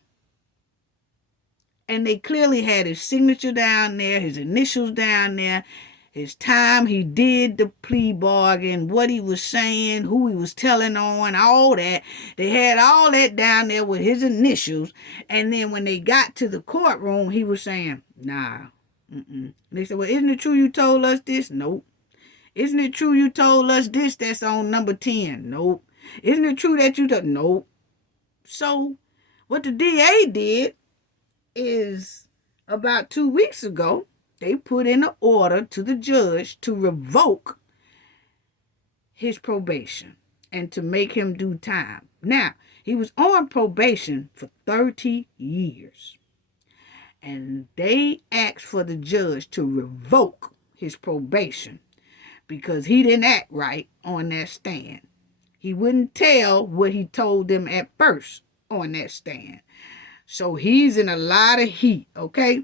And they clearly had his signature down there, his initials down there, his time he did the plea bargain, what he was saying, who he was telling on, all that. They had all that down there with his initials. And then when they got to the courtroom, he was saying, nah. They said, well, isn't it true you told us this? Nope. Isn't it true you told us this that's on number 10? Nope. Isn't it true that you told? Nope. So what the DA did is, about 2 weeks ago, they put in an order to the judge to revoke his probation and to make him do time. Now, he was on probation for 30 years. And they asked for the judge to revoke his probation because he didn't act right on that stand. He wouldn't tell what he told them at first on that stand. So he's in a lot of heat, okay?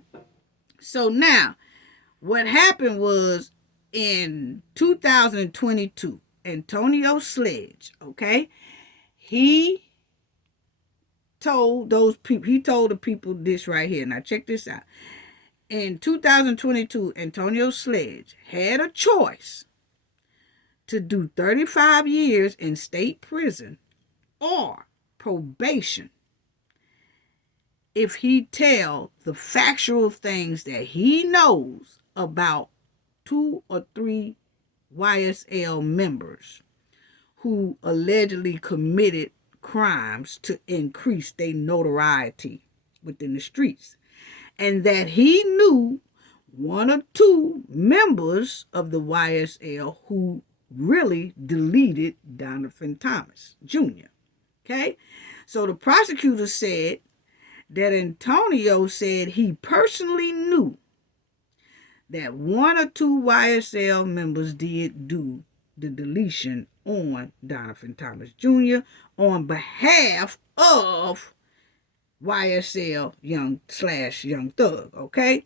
So now, what happened was in 2022, Antonio Sledge, okay, he told the people this right here. Now check this out. In 2022, Antonio Sledge had a choice to do 35 years in state prison or probation if he tell the factual things that he knows about 2 or 3 YSL members who allegedly committed crimes to increase their notoriety within the streets, and that he knew 1 or 2 members of the YSL who really deleted Donovan Thomas Jr. Okay? So the prosecutor said that Antonio said he personally knew that 1 or 2 YSL members did do the deletion on Donovan Thomas Jr. on behalf of YSL Young Thug, okay?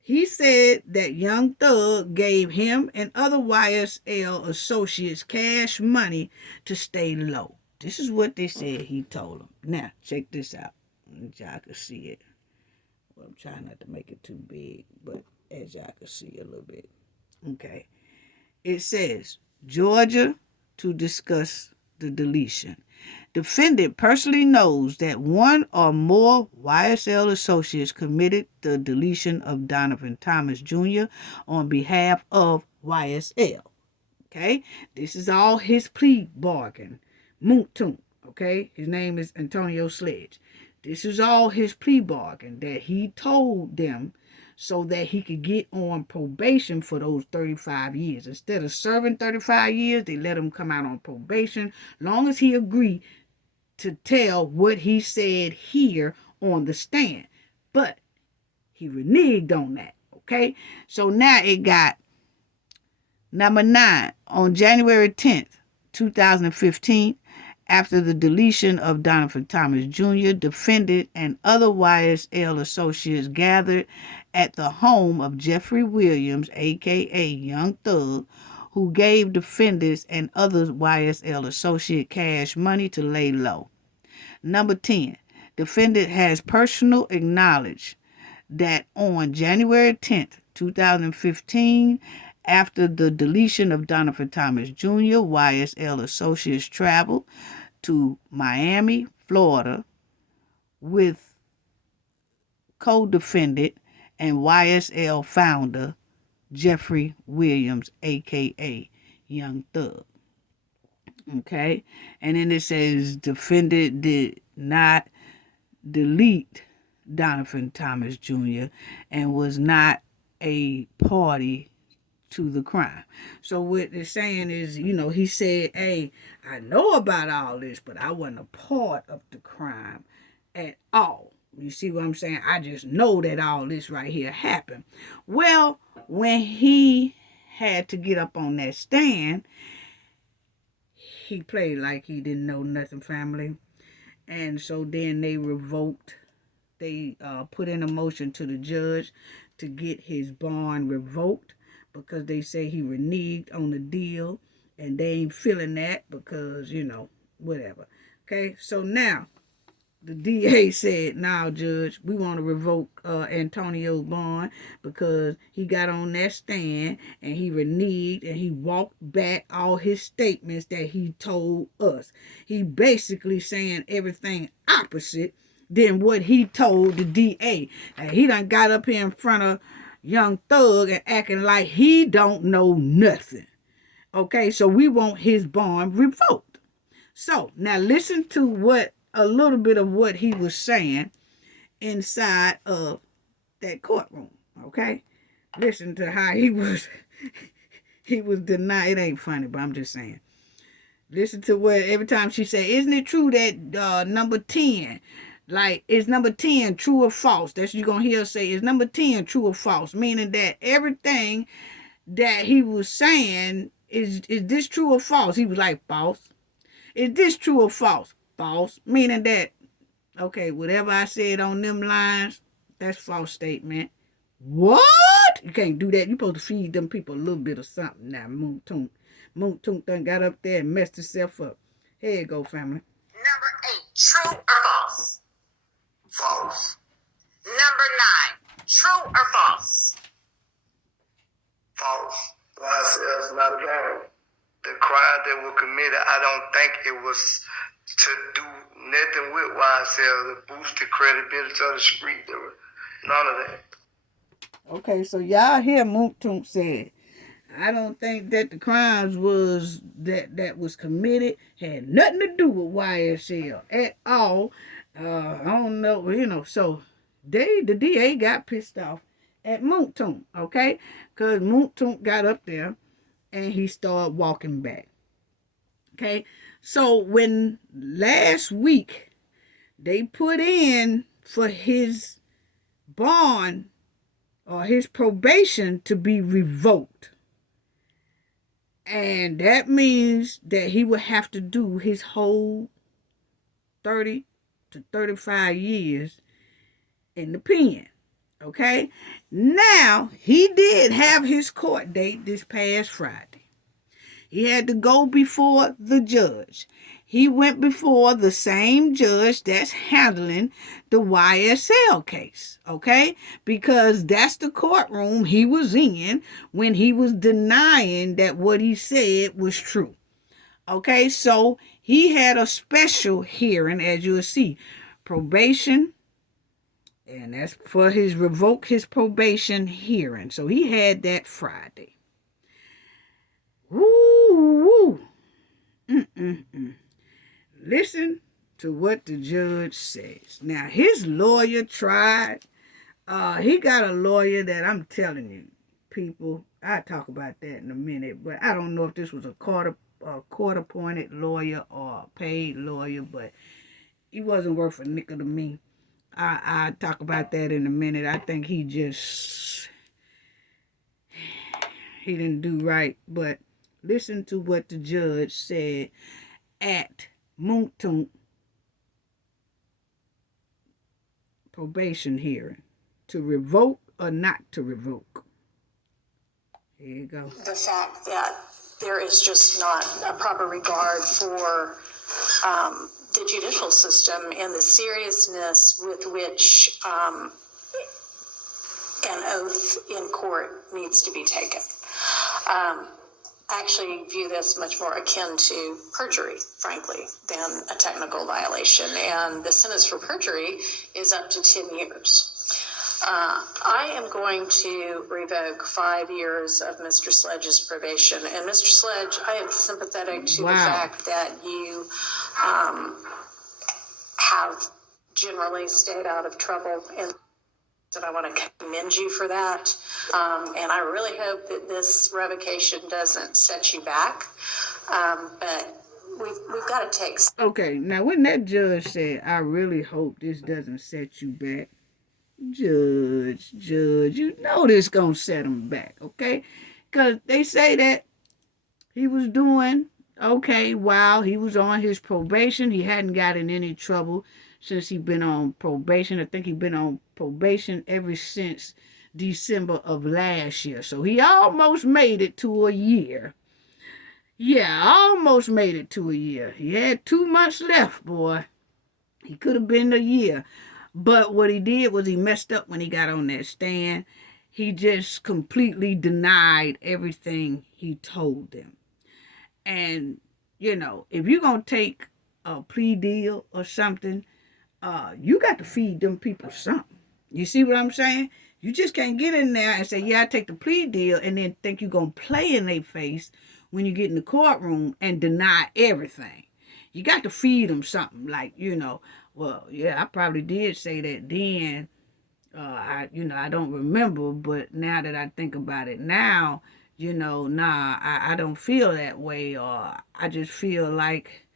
He said that Young Thug gave him and other YSL associates cash money to stay low. This is what they said he told them. Now, check this out. Y'all can see it. Well, I'm trying not to make it too big, but as y'all can see a little bit. Okay. It says, Georgia to discuss the deletion. Defendant personally knows that one or more YSL associates committed the deletion of Donovan Thomas Jr. on behalf of YSL. Okay? This is all his plea bargain. Moontoon. Okay? His name is Antonio Sledge. This is all his plea bargain that he told them so that he could get on probation for those 35 years. Instead of serving 35 years, they let him come out on probation, long as he agreed to tell what he said here on the stand. But he reneged on that, okay? So now it got number 9. On January 10th, 2015, after the deletion of Donovan Thomas Jr., defendant and other YSL associates gathered at the home of Jeffrey Williams, a.k.a. Young Thug, who gave defendants and other YSL associate cash money to lay low. Number 10, defendant has personally acknowledged that on January 10th, 2015, after the deletion of Donovan Thomas Jr., YSL associates traveled to Miami, Florida, with co-defendant and YSL founder Jeffrey Williams, a.k.a. Young Thug. Okay? And then it says defendant did not delete Donovan Thomas Jr. and was not a party to the crime. So what they're saying is, he said, hey, I know about all this, but I wasn't a part of the crime at all. You see what I'm saying? I just know that all this right here happened. Well, when he had to get up on that stand, he played like he didn't know nothing, family. And so then they revoked. They put in a motion to the judge to get his bond revoked because they say he reneged on the deal, and they ain't feeling that because, whatever. Okay, so now the DA said, now, Judge, we want to revoke Antonio's bond because he got on that stand and he reneged and he walked back all his statements that he told us. He basically saying everything opposite than what he told the DA. And he done got up here in front of Young Thug and acting like he don't know nothing. Okay, so we want his bond revoked. So now listen to a little bit of what he was saying inside of that courtroom. Okay, listen to how he was denied. It ain't funny, but I'm just saying. Listen to what every time she said, isn't it true that number 10, like, is number 10 true or false? That's what you're going to hear her say, is number 10 true or false? Meaning that everything that he was saying, is this true or false? He was like, false. Is this true or false? False. Meaning that, okay, whatever I said on them lines, that's false statement. What? You can't do that. You're supposed to feed them people a little bit of something now. Moontoon done got up there and messed himself up. Here you go, family. Number 8, true or false? False. Number 9, true or false? False. YSL's not a gang. The crime that was committed, I don't think it was to do nothing with YSL to boost the credibility of the street. There was none of that. Okay, so y'all hear Moontoon said, I don't think that the crimes was that was committed had nothing to do with YSL at all. I don't know, so the DA got pissed off at Moontoon, okay? Because Moontoon got up there and he started walking back. Okay? So when last week they put in for his bond or his probation to be revoked, and that means that he would have to do his whole 30 to 35 years in the pen. Okay? Now, he did have his court date this past Friday. He had to go before the judge. He went before the same judge that's handling the YSL case, okay? Because that's the courtroom he was in when he was denying that what he said was true. Okay, so he had a special hearing, as you'll see, probation, and that's for his revoke his probation hearing. So he had that Friday. Woo, woo. Listen to what the judge says. Now, his lawyer tried. He got a lawyer that I'm telling you, people, I'll talk about that in a minute, but I don't know if this was a court-appointed lawyer or a paid lawyer, but he wasn't worth a nickel to me. I'll talk about that in a minute. I think he didn't do right, but listen to what the judge said at Moontoon probation hearing. To revoke or not to revoke. Here you go. The fact that there is just not a proper regard for the judicial system and the seriousness with which an oath in court needs to be taken. I actually view this much more akin to perjury, frankly, than a technical violation. And the sentence for perjury is up to 10 years. I am going to revoke 5 years of Mr. Sledge's probation. And Mr. Sledge, I am sympathetic to the fact that you have generally stayed out of trouble, and I want to commend you for that. And I really hope that this revocation doesn't set you back. But we've got to take... Okay, now when that judge said, I really hope this doesn't set you back, Judge, you know this gonna set him back, okay? Because they say that he was doing okay while he was on his probation. He hadn't gotten any trouble since he'd been on probation. I think he'd been on probation ever since December of last year. So he almost made it to a year. Yeah, almost made it to a year. He had 2 months left, boy. He could have been a year. But what he did was he messed up when he got on that stand. He just completely denied everything he told them. And, you know, if you're going to take a plea deal or something, you got to feed them people something. You see what I'm saying? You just can't get in there and say, yeah, I take the plea deal, and then think you're going to play in their face when you get in the courtroom and deny everything. You got to feed them something, like, you know, well, yeah, I probably did say that then. I don't remember, but now that I think about it now, I don't feel that way, or I just feel like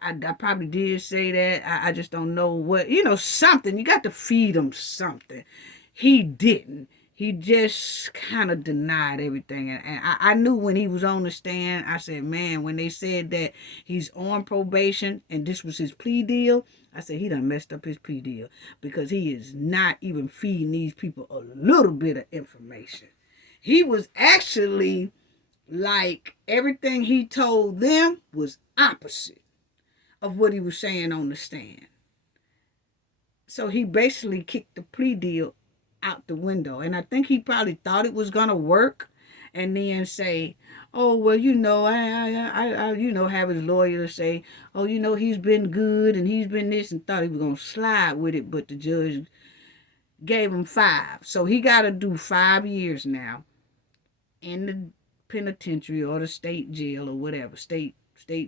I probably did say that. I just don't know what, something. You got to feed them something. He didn't. He just kind of denied everything. And I knew when he was on the stand, I said, man, when they said that he's on probation and this was his plea deal, I said, he done messed up his plea deal, because he is not even feeding these people a little bit of information. He was actually like, everything he told them was opposite of what he was saying on the stand. So he basically kicked the plea deal out the window. And I think he probably thought it was going to work, and then say, oh, well, I have his lawyer say, oh, he's been good and he's been this, and thought he was going to slide with it, but the judge gave him 5. So he got to do 5 years now in the penitentiary or the state jail or whatever, state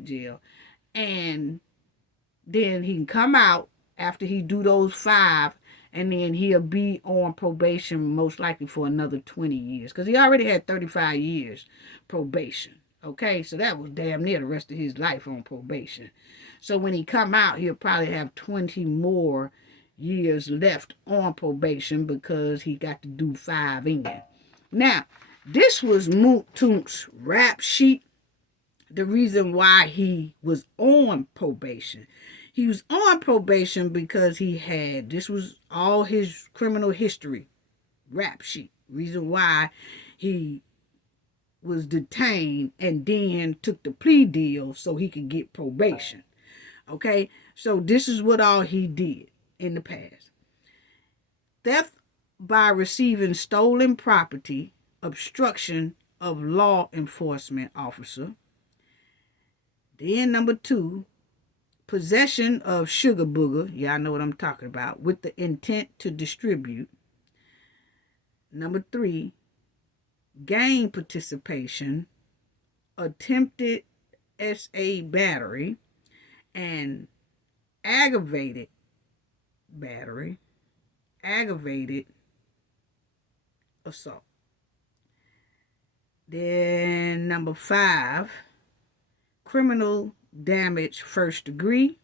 jail. And then he can come out after he do those 5, and then he'll be on probation most likely for another 20 years. Because he already had 35 years probation. Okay, so that was damn near the rest of his life on probation. So when he come out, he'll probably have 20 more years left on probation, because he got to do 5 in. Now, this was Moontoon's rap sheet. The reason why he was on probation. He was on probation because this was all his criminal history, rap sheet. Reason why he was detained and then took the plea deal so he could get probation. Okay, so this is what all he did in the past. Theft by receiving stolen property, obstruction of law enforcement officer. Then number 2, possession of sugar booger, y'all know what I'm talking about, with the intent to distribute. Number 3, gang participation, attempted SA battery, and aggravated battery, aggravated assault. Then number 5, criminal damage first degree,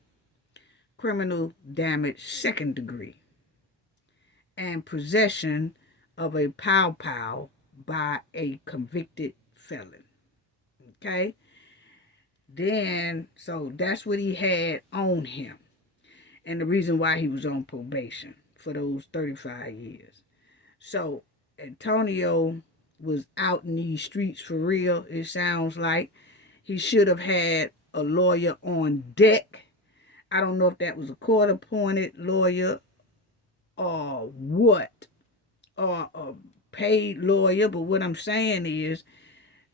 criminal damage second degree, and possession of a pow by a convicted felon. Okay? Then, so that's what he had on him. And the reason why he was on probation for those 35 years. So, Antonio was out in these streets for real, it sounds like. He should have had a lawyer on deck. I don't know if that was a court-appointed lawyer or what, or a paid lawyer, but what I'm saying is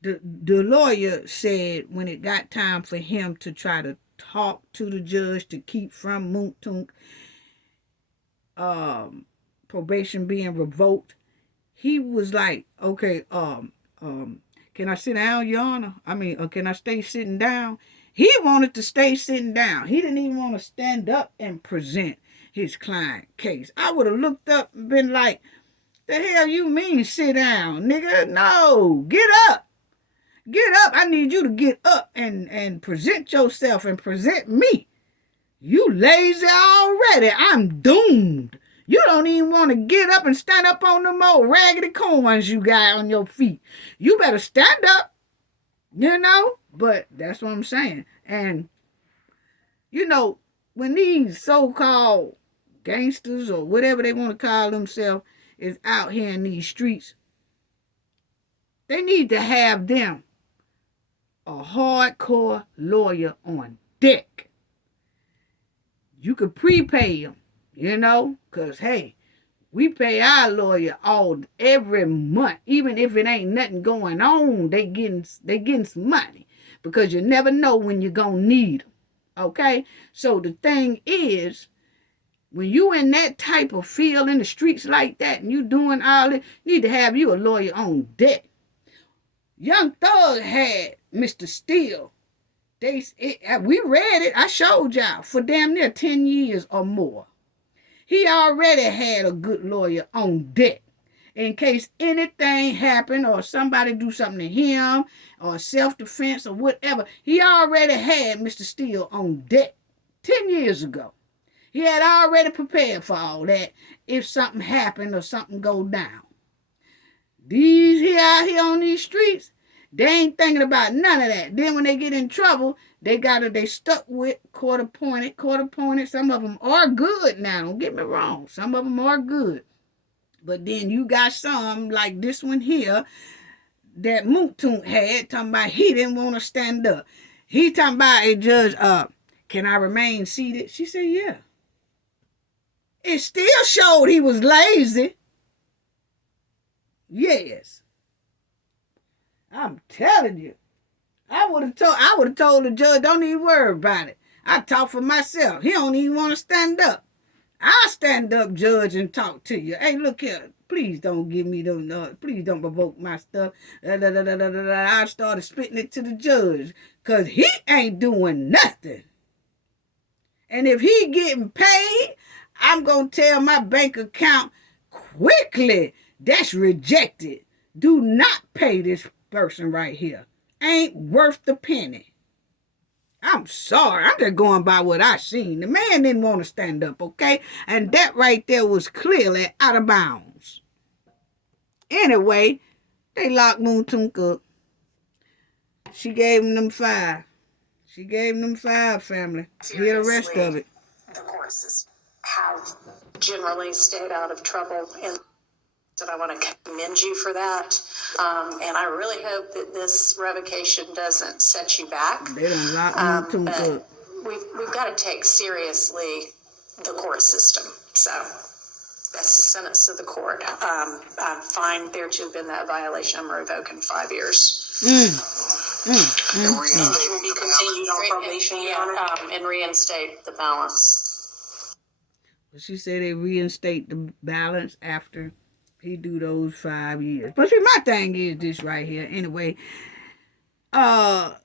the lawyer said when it got time for him to try to talk to the judge to keep from Muntunk probation being revoked, he was like, okay, can I sit down, Your Honor? Can I stay sitting down? He wanted to stay sitting down. He didn't even want to stand up and present his client case. I would have looked up and been like, the hell you mean sit down, nigga? No, get up. Get up. I need you to get up and present yourself and present me. You lazy already. I'm doomed. You don't even want to get up and stand up on them old raggedy corns you got on your feet. You better stand up, you know? But that's what I'm saying. And, you know, when these so-called gangsters or whatever they want to call themselves is out here in these streets, they need to have them a hardcore lawyer on deck. You could prepay them, you know, because, hey, we pay our lawyer every month. Even if it ain't nothing going on, they getting some money because you never know when you're going to need them, okay? So the thing is, when you in that type of field in the streets like that and you doing all it, you need to have you a lawyer on deck. Young Thug had Mr. Steele. We read it. I showed y'all for damn near 10 years or more. He already had a good lawyer on deck in case anything happened or somebody do something to him or self-defense or whatever. He already had Mr. Steele on deck 10 years ago. He had already prepared for all that if something happened or something go down. These here out here on these streets, they ain't thinking about none of that. Then when they get in trouble, they stuck with court appointed. Some of them are good now, don't get me wrong. Some of them are good. But then you got some like this one here that Muntunk had talking about he didn't want to stand up. He talking about a judge, can I remain seated? She said, yeah. It still showed he was lazy. Yes. I'm telling you. I would have told the judge, don't even worry about it. I talk for myself. He don't even want to stand up. I'll stand up, judge, and talk to you. Hey, look here. Please don't give me those, please don't provoke my stuff. I started spitting it to the judge because he ain't doing nothing. And if he getting paid, I'm going to tell my bank account quickly, that's rejected. Do not pay this person right here. Ain't worth the penny. I'm sorry. I'm just going by what I seen. The man didn't want to stand up, okay? And that right there was clearly out of bounds. Anyway, they locked Muntunk up. She gave him them 5. She gave him them 5, family. Hear the rest of it. system have generally stayed out of trouble, and I want to commend you for that. And I really hope that this revocation doesn't set you back. They done locked me But up. we've got to take seriously the court system. So that's the sentence of the court. I find there to have been that violation. I'm revoking 5 years. And Will be continued on probation, Your Honor? And reinstate the balance. She said they reinstate the balance after he do those 5 years. But see, my thing is this right here. Anyway, the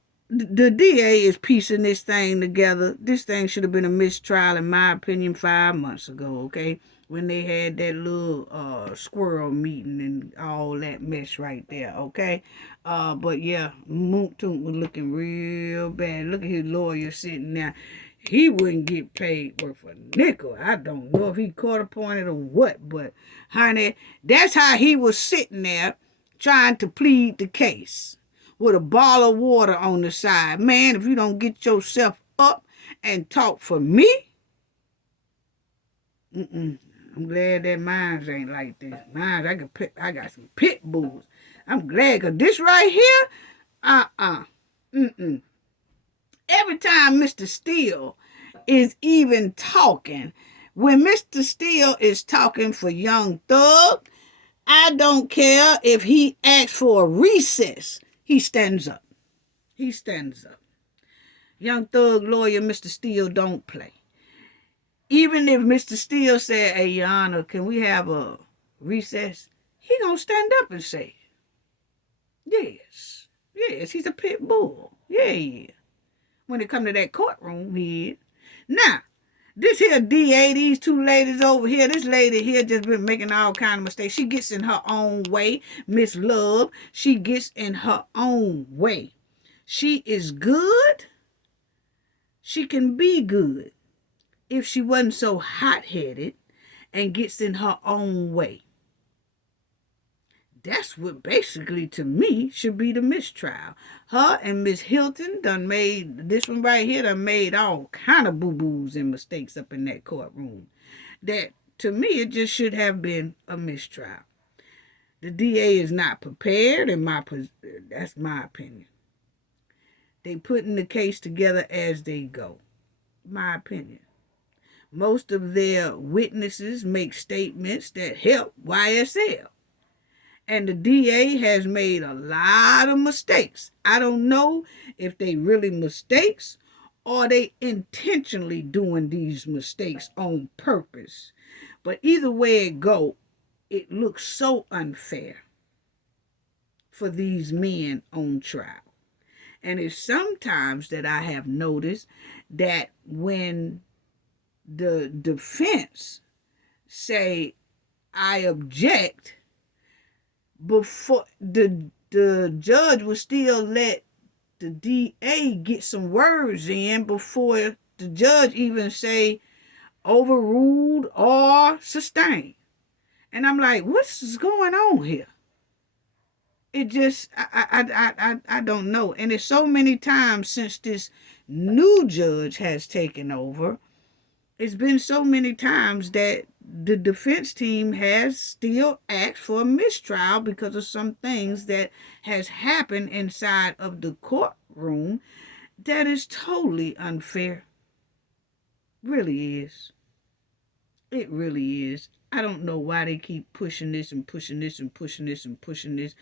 DA is piecing this thing together. This thing should have been a mistrial, in my opinion, 5 months ago, okay? When they had that little squirrel meeting and all that mess right there, okay? But yeah, Mook Took was looking real bad. Look at his lawyer sitting there. He wouldn't get paid worth a nickel. I don't know if he court appointed or what, but honey, that's how he was sitting there trying to plead the case with a bottle of water on the side. Man, if you don't get yourself up and talk for me, I'm glad that mine ain't like this. Mine, I got some pit bulls. I'm glad, because this right here, every time Mr. Steele is even talking, when Mr. Steele is talking for Young Thug, I don't care if he asks for a recess. He stands up. He stands up. Young Thug lawyer Mr. Steele don't play. Even if Mr. Steele said, hey, Your Honor, can we have a recess? He gonna stand up and say, yes. Yes, he's a pit bull. Yeah. When it come to that courtroom, he is. Now, this here DA, these two ladies over here, this lady here just been making all kind of mistakes. She gets in her own way. Miss Love, she gets in her own way. She is good. She can be good if she wasn't so hot-headed and gets in her own way. That's what basically, to me, should be the mistrial. Her and Miss Hilton done made, this one right here done made all kind of boo-boos and mistakes up in that courtroom. That, to me, it just should have been a mistrial. The DA is not prepared, and that's my opinion. They putting the case together as they go. My opinion. Most of their witnesses make statements that help YSL. And the DA has made a lot of mistakes. I don't know if they really mistakes or they intentionally doing these mistakes on purpose. But either way it go, it looks so unfair for these men on trial. And it's sometimes that I have noticed that when the defense say, I object, before the judge will still let the DA get some words in before the judge even say overruled or sustained. And I'm like, what's going on here? It just, I don't know. And it's so many times since this new judge has taken over, it's been so many times that the defense team has still asked for a mistrial because of some things that has happened inside of the courtroom that is totally unfair. Really is. It really is. I don't know why they keep pushing this and pushing this and pushing this and pushing this.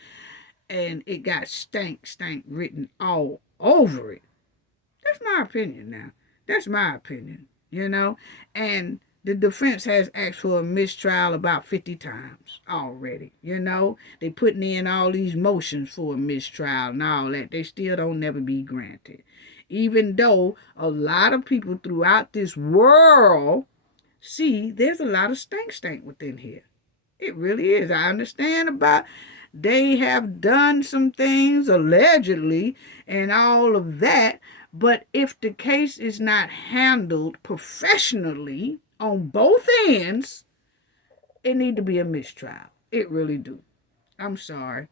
And it got stank written all over it. That's my opinion now. That's my opinion, you know. And the defense has asked for a mistrial about 50 times already, you know. They putting in all these motions for a mistrial and all that. They still don't never be granted. Even though a lot of people throughout this world see there's a lot of stank within here. It really is. I understand about they have done some things allegedly and all of that. But if the case is not handled professionally on both ends, it need to be a mistrial. It really do. I'm sorry.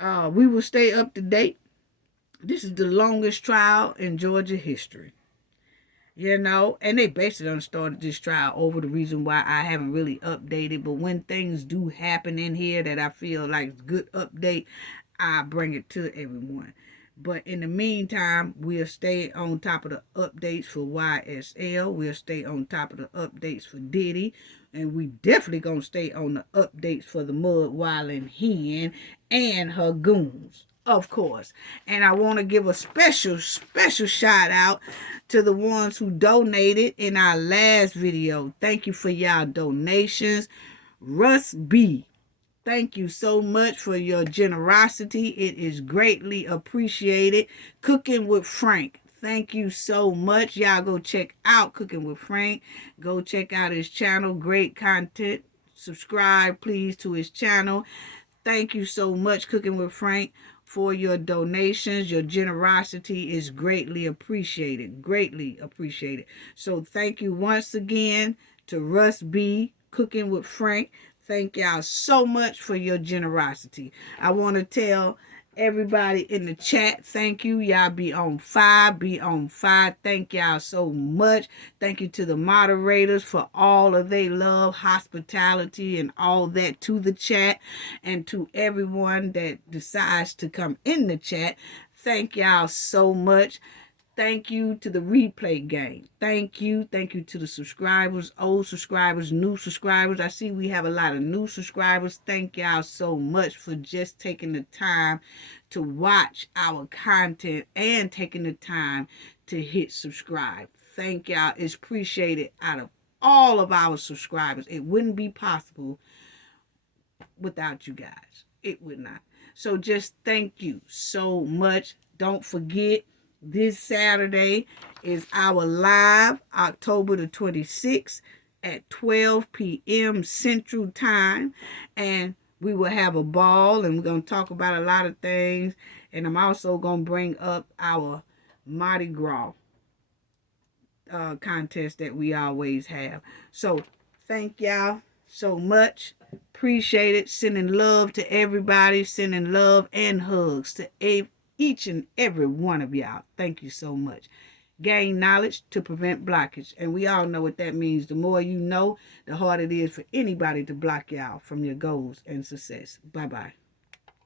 We will stay up to date. This is the longest trial in Georgia history. You know, and they basically done started this trial over, the reason why I haven't really updated. But when things do happen in here that I feel like good update, I bring it to everyone. But in the meantime, we'll stay on top of the updates for YSL. We'll stay on top of the updates for Diddy. And we definitely gonna stay on the updates for the Mud Wildin' Hen and her goons, of course. And I want to give a special shout out to the ones who donated in our last video. Thank you for y'all donations. Russ B, thank you so much for your generosity. It is greatly appreciated. Cooking with Frank, thank you so much. Y'all go check out Cooking with Frank. Go check out his channel. Great content. Subscribe, please, to his channel. Thank you so much, Cooking with Frank, for your donations. Your generosity is greatly appreciated. Greatly appreciated. So thank you once again to Russ B, Cooking with Frank. Thank y'all so much for your generosity. I want to tell everybody in the chat, thank you. Y'all be on fire. Be on fire. Thank y'all so much. Thank you to the moderators for all of their love, hospitality, and all that to the chat. And to everyone that decides to come in the chat, thank y'all so much. Thank you to the replay gang. Thank you. Thank you to the subscribers, old subscribers, new subscribers. I see we have a lot of new subscribers. Thank y'all so much for just taking the time to watch our content and taking the time to hit subscribe. Thank y'all. It's appreciated out of all of our subscribers. It wouldn't be possible without you guys. It would not. So just thank you so much. Don't forget, this Saturday is our live, October the 26th at 12 p.m. Central Time. And we will have a ball, and we're going to talk about a lot of things. And I'm also going to bring up our Mardi Gras contest that we always have. So thank y'all so much. Appreciate it. Sending love to everybody. Sending love and hugs to each and every one of y'all. Thank you so much. Gain knowledge to prevent blockage. And we all know what that means. The more you know, the harder it is for anybody to block y'all from your goals and success. Bye-bye.